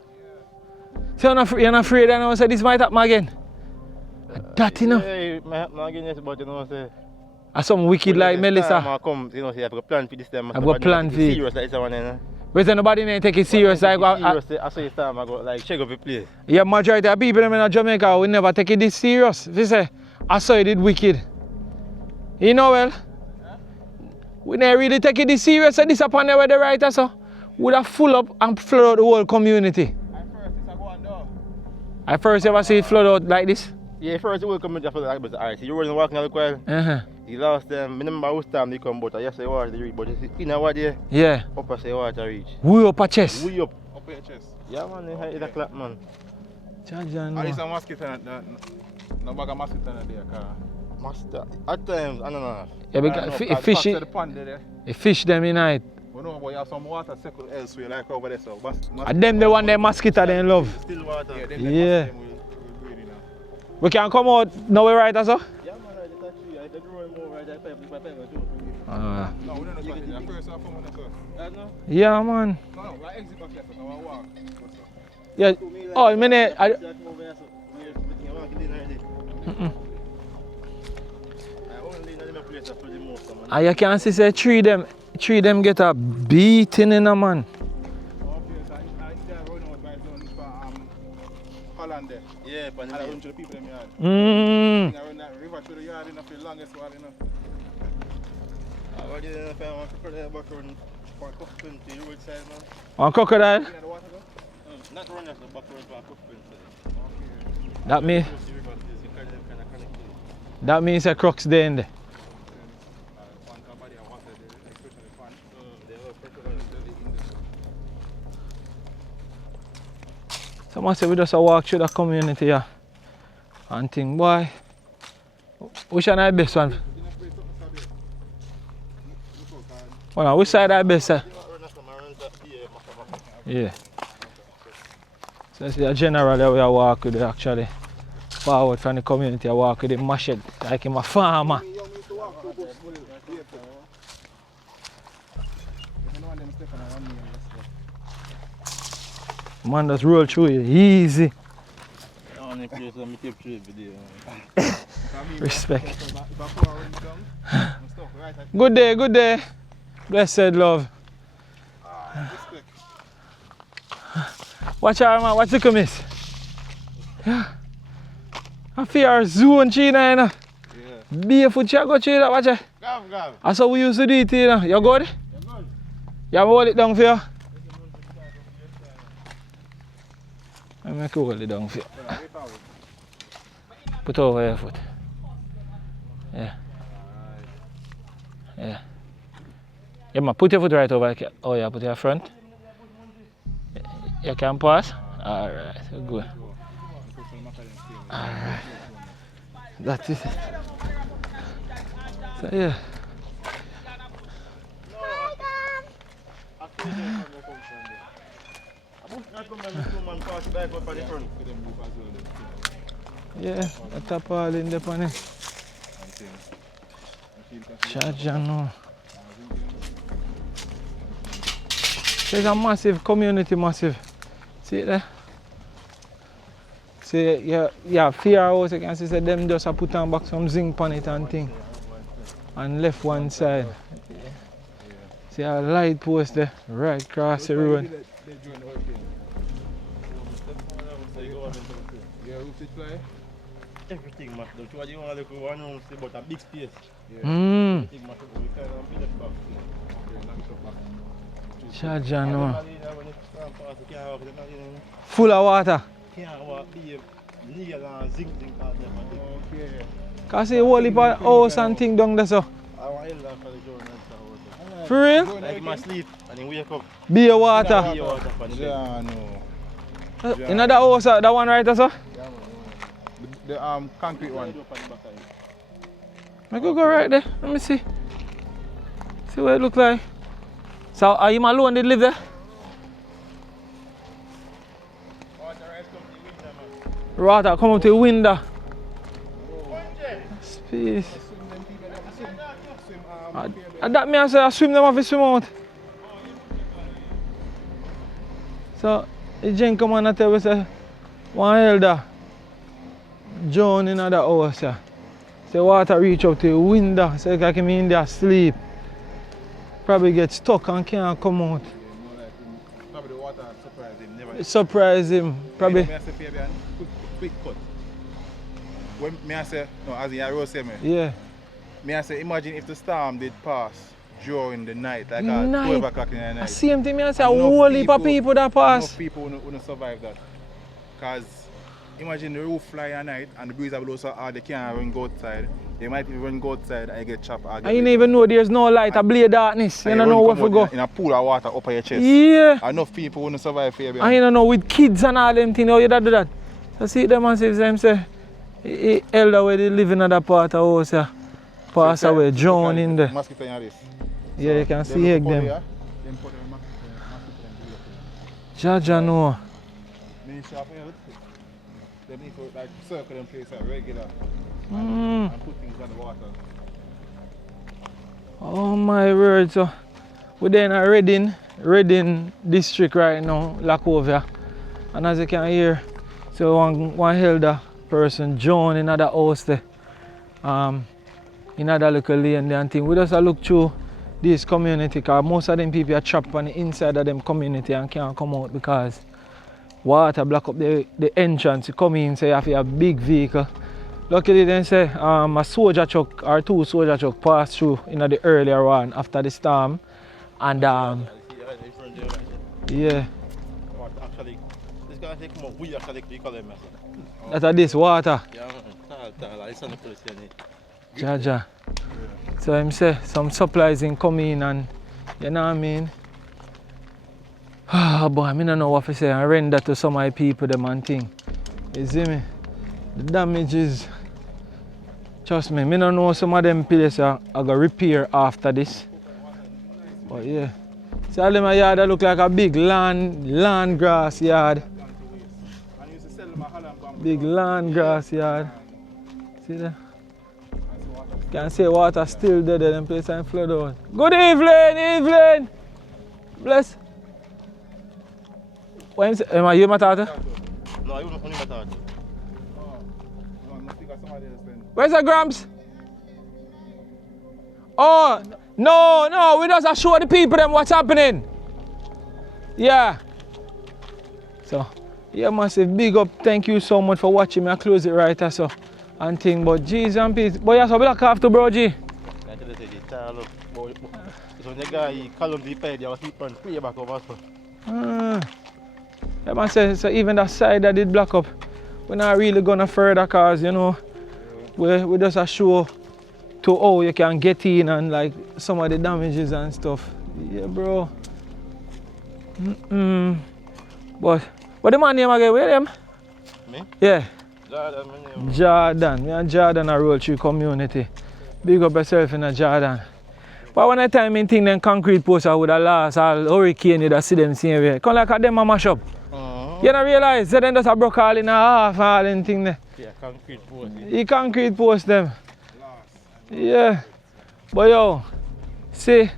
So you're not afraid that I say this might happen again? That, you know? Yeah, might happen again, yes, but you know, say. Some wicked like Melissa. I come, you know, say I've got a plan for this time. I've got a plan for it. Serious like this one, you know. But nobody may take it serious. Like, Seriously, I saw this time, I go like check up the place. Yeah, majority of people in Jamaica will never take it this serious. They say, I saw you did wicked. You know well? We never really take it this serious and this upon the way the writer so would have full up and flood out the whole community. I first ever see it flood out like this. Yeah, first it will come into flood like this. Alright, so you were walking out while. The last time, I remember which time they come, but I just say water they reach, but you know what there? Yeah. Up I say water reach. We up a chest. We up. Up your chest. Yeah man, it's a clap man. Jaja, At least a mosquito, no bag of mosquito there, car. Master, at times, I don't know. Yeah, because fish them in night. But no, but you have some water circle elsewhere, like over there, so. And them the one them mosquito they love. Still water. Yeah. We can come out now, right, also? Yeah man, right, that's true. I don't know more right, that pipe, No, we don't know that. First, I'll come on there, sir. Yeah, man. No, we exit back here, so now I walk. Yeah. Oh, I mean, I can see say three them get a beating in a man. Yeah, but I run to the people in the yard. Mm. I run that river to the yard enough for the longest while, you know. I already did enough, I want to put the back run for a cup 20 roadside, man. On crocodile? Not run as the back run for a cup 20. That means a croc's there in there. Someone say we just walk through the community here and think, boy, which one is the best one? Well, which side is the best? Yeah. So it's the general that we walk with actually. Forward from the community, I walk with the machete like I'm a farmer. Man just roll through it easy. Respect. Good day, good day. Blessed love. Watch out, man. Watch the miss. Yeah. I feel our zone, China, you know. Yeah. Barefoot, you go through that, watch it. That's how we used to do it, you know. You good? You good. You have to hold it down for you. I'm going to hold it down for you. Put over your foot. Yeah. Yeah. Yeah, man, put your foot right over. Oh, yeah, put your front. You can pass? Alright, good. Alright. That is it. So, yeah. Yeah, a tap all in the pan. Charge no. There's a massive community, massive. See it there? See, yeah, fear house, you can see them just put on back some zinc on it and thing. And left one side. See a light post there, right across the road. Everything, man. Don't you want to look one room, but a big space. Charge no. Full of water. Because see whole heap of house and thing down there so. For real? Like my sleep and then wake up. Beer water. Beer water. In that house, that one right so? The concrete one. I could go right there. Let me see. See what it look like. So are you alone did live there? Water come up to the window. Peace. That me I say I swim them off the swim out. So the gent come and tell me say one elder John in the house. Say water reach up to the window. Say like him in there asleep. Probably get stuck and can't come out. Probably the water surprised him. Never. It surprised him. Probably. Me I say Fabian, quick cut. When me I say no, as in Rose say me. Yeah. Me I say imagine if the storm did pass during the night, like at 12 o'clock in the night. Same thing me I say a whole heap of people that pass. Enough people wouldn't survive that. Cause imagine the roof fly at night and the breeze are blow so hard they can't even go outside. They might even go outside and get chopped. And you don't even know there's no light, a blade darkness. You don't know where to go. In a pool of water up on your chest. Yeah. Enough people wouldn't survive here. And you don't know with kids and all them things, how you do that. So see them and say, the elder where they live in that part of the house, pass away, drown in there. Yeah, you can see egg them. Jaja know. They need to like circle them place at regular and put things on the water. Oh my word, so we're there in Reading District right now, Lacovia. And as you can hear, so one elder person, John, in another house there. In another little lane there and thing. We just look through this community because most of them people are trapped on the inside of them community and can't come out because water block up the entrance. You come in, so you have to have a big vehicle. Luckily they say a soldier truck or 2 soldier truck passed through in the earlier one after the storm. And yeah. Actually, this guy take more we actually call them. That's this water. Yeah, Jaja. So him say some supplies in coming and you know what I mean? Ah boy, I don't know what to say and render to some of the people them and thing. You see me? The damage is, trust me, I don't know some of them places are going to repair after this. But yeah. See all them yard that look like a big land grass yard. Big land grass yard. See that? Can see water still there, them place and flood out. Good evening! Bless. Am I you, Matata? No, I don't know Matata. Where's the Gramps? Oh, no, we just show the people them what's happening. Yeah. So, yeah, massive big up. Thank you so much for watching me. I close it right there, so. And thing, but G's and peace. But yeah, so we look after bro G. So the guy, he called him the pay, they was sleeping way back over. Yeah, man say, so even that side that did block up, we're not really gonna further cause, you know, we just a show to how you can get in and like some of the damages and stuff. Yeah, bro. But what the man name again, William? Me? Yeah. Jordan, my name. Jordan. Me and Jordan are roll through community. Big up yourself in a Jordan. But when I time in thing them concrete posts I would have lost all hurricane you'd have see them same way. Come like at them a mash up. You don't realize that then just a broke all in a half and all them thing there. Yeah, concrete post. He concrete post them. Yeah. But yo, see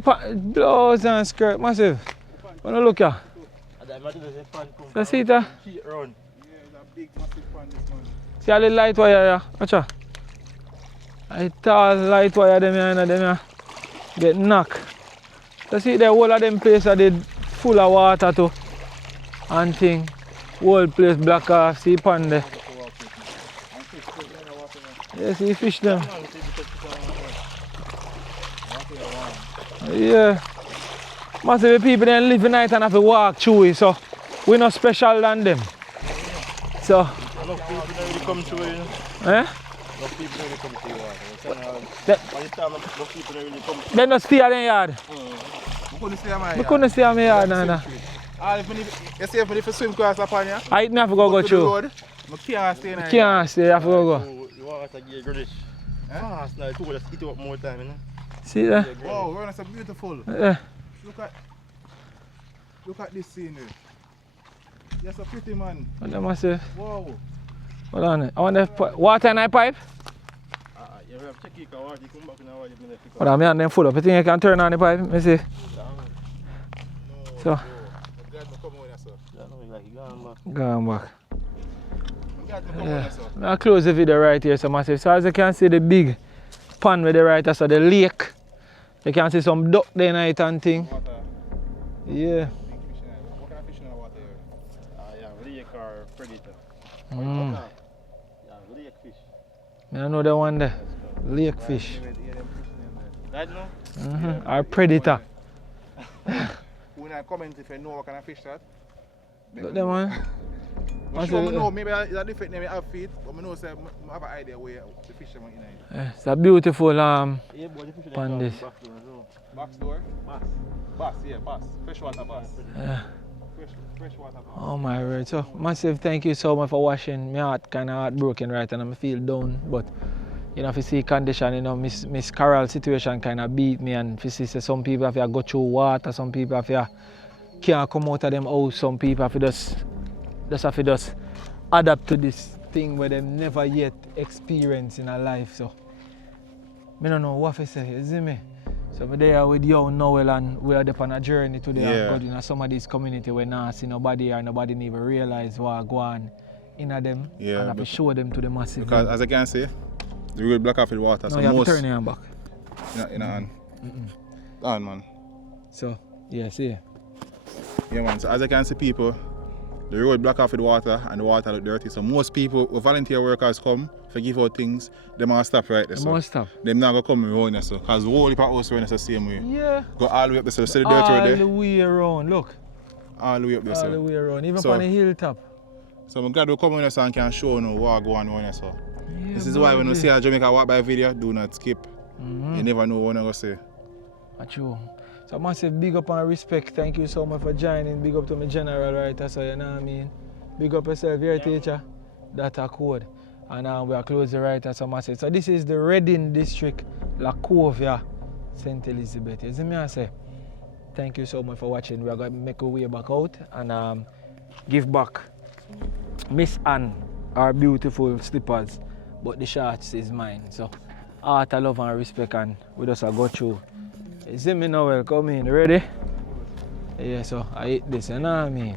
blouse and skirt massive. Wanna look here? So see it there? See all the light wire here? Watch out. I tall light wire them here and them here get knocked. So see the whole of them place are full of water too. And thing. Whole place black off, see pond there. Yeah, see fish them. Yeah. Massive people then live the night and have to walk through it, so we're not special than them. So Enough people don't really come to it. eh? Enough people don't really come to it. By the time enough people don't really come to it. They don't stay at their yard. We couldn't stay at my yard. We couldn't stay at my yard. Nah. You see if you swim across upon you? I have to go through. I can't stay in I can't stay, I have to go. You want to get British? Fast now, two just eat up more time, you know? See that? Wow, we're so beautiful. Yeah. Look at this scenery. You're so pretty, man. What am I say? Wow. Hold on. I want the water in my pipe. You have to check it, water, you come back in a while, you're going to pick up. Hold on, me and them full up. You think I can turn on the pipe? Let me see. So. Going back. Yeah. I'll close the video right here, so massive. So as you can see the big pond with the right, so the lake. You can see some duck there night and thing. Yeah. What kind of fish in the water here? Yeah, lake or predator. Yeah, lake fish. I know the one there. Lake fish. That no? Or predator. When I comment if you know what kind of fish that. Look them man. I'm sure I know, maybe it's a different name, I have feet, but I know say I have an idea where the fish are in it. It's a beautiful pond this. Backstore? Bass, yeah, bass. Freshwater bass. Yeah. Freshwater bass. Oh my word. So massive thank you so much for watching. My heart kinda heartbroken right and I feel down, but you know, if you see condition, you know, Miss Carol situation kinda beat me, and if you see some people have to go through water, some people have to can't come out of them house, some people have to just adapt to this thing where they never yet experienced in a life. So I don't know what to say, you see me? So we're there with you Noel, and we are on a journey today and go in some of these community where now see nobody or nobody even realize what go on in them, and I have to show them to the massive. Because as I can see, the road block off with water. No, so you have most to turn your back. In a hand. On man. So yeah, see. Yeah man, so as I can see people, the road block off with water and the water look dirty. So most people, when volunteer workers come to give out things, they must stop right there. They must stop. Them not gonna come around there, so because the whole heap of house around the same way. Yeah. Go all the way up there, so see the dirt right there? All the way around, look. All the way up there, All the way around, even on the hilltop. So I'm glad we come in there so I can show you what go on there. So. Yeah, this is why when you see a Jamaica Walk By video, do not skip. You never know what I'm gonna say. True. So massive big up and respect. Thank you so much for joining. Big up to my general writer, so you know what I mean. Big up yourself, your teacher. That's a code. And we are close the writer, so massive. So this is the Reading District, La Covia, St. Elizabeth. You see me I say? Thank you so much for watching. We are going to make our way back out and give back Miss Anne our beautiful slippers, but the shorts is mine. So art, love and respect, and we just go through. You see me now, come in, ready? Yeah, so I eat this, you know what I mean?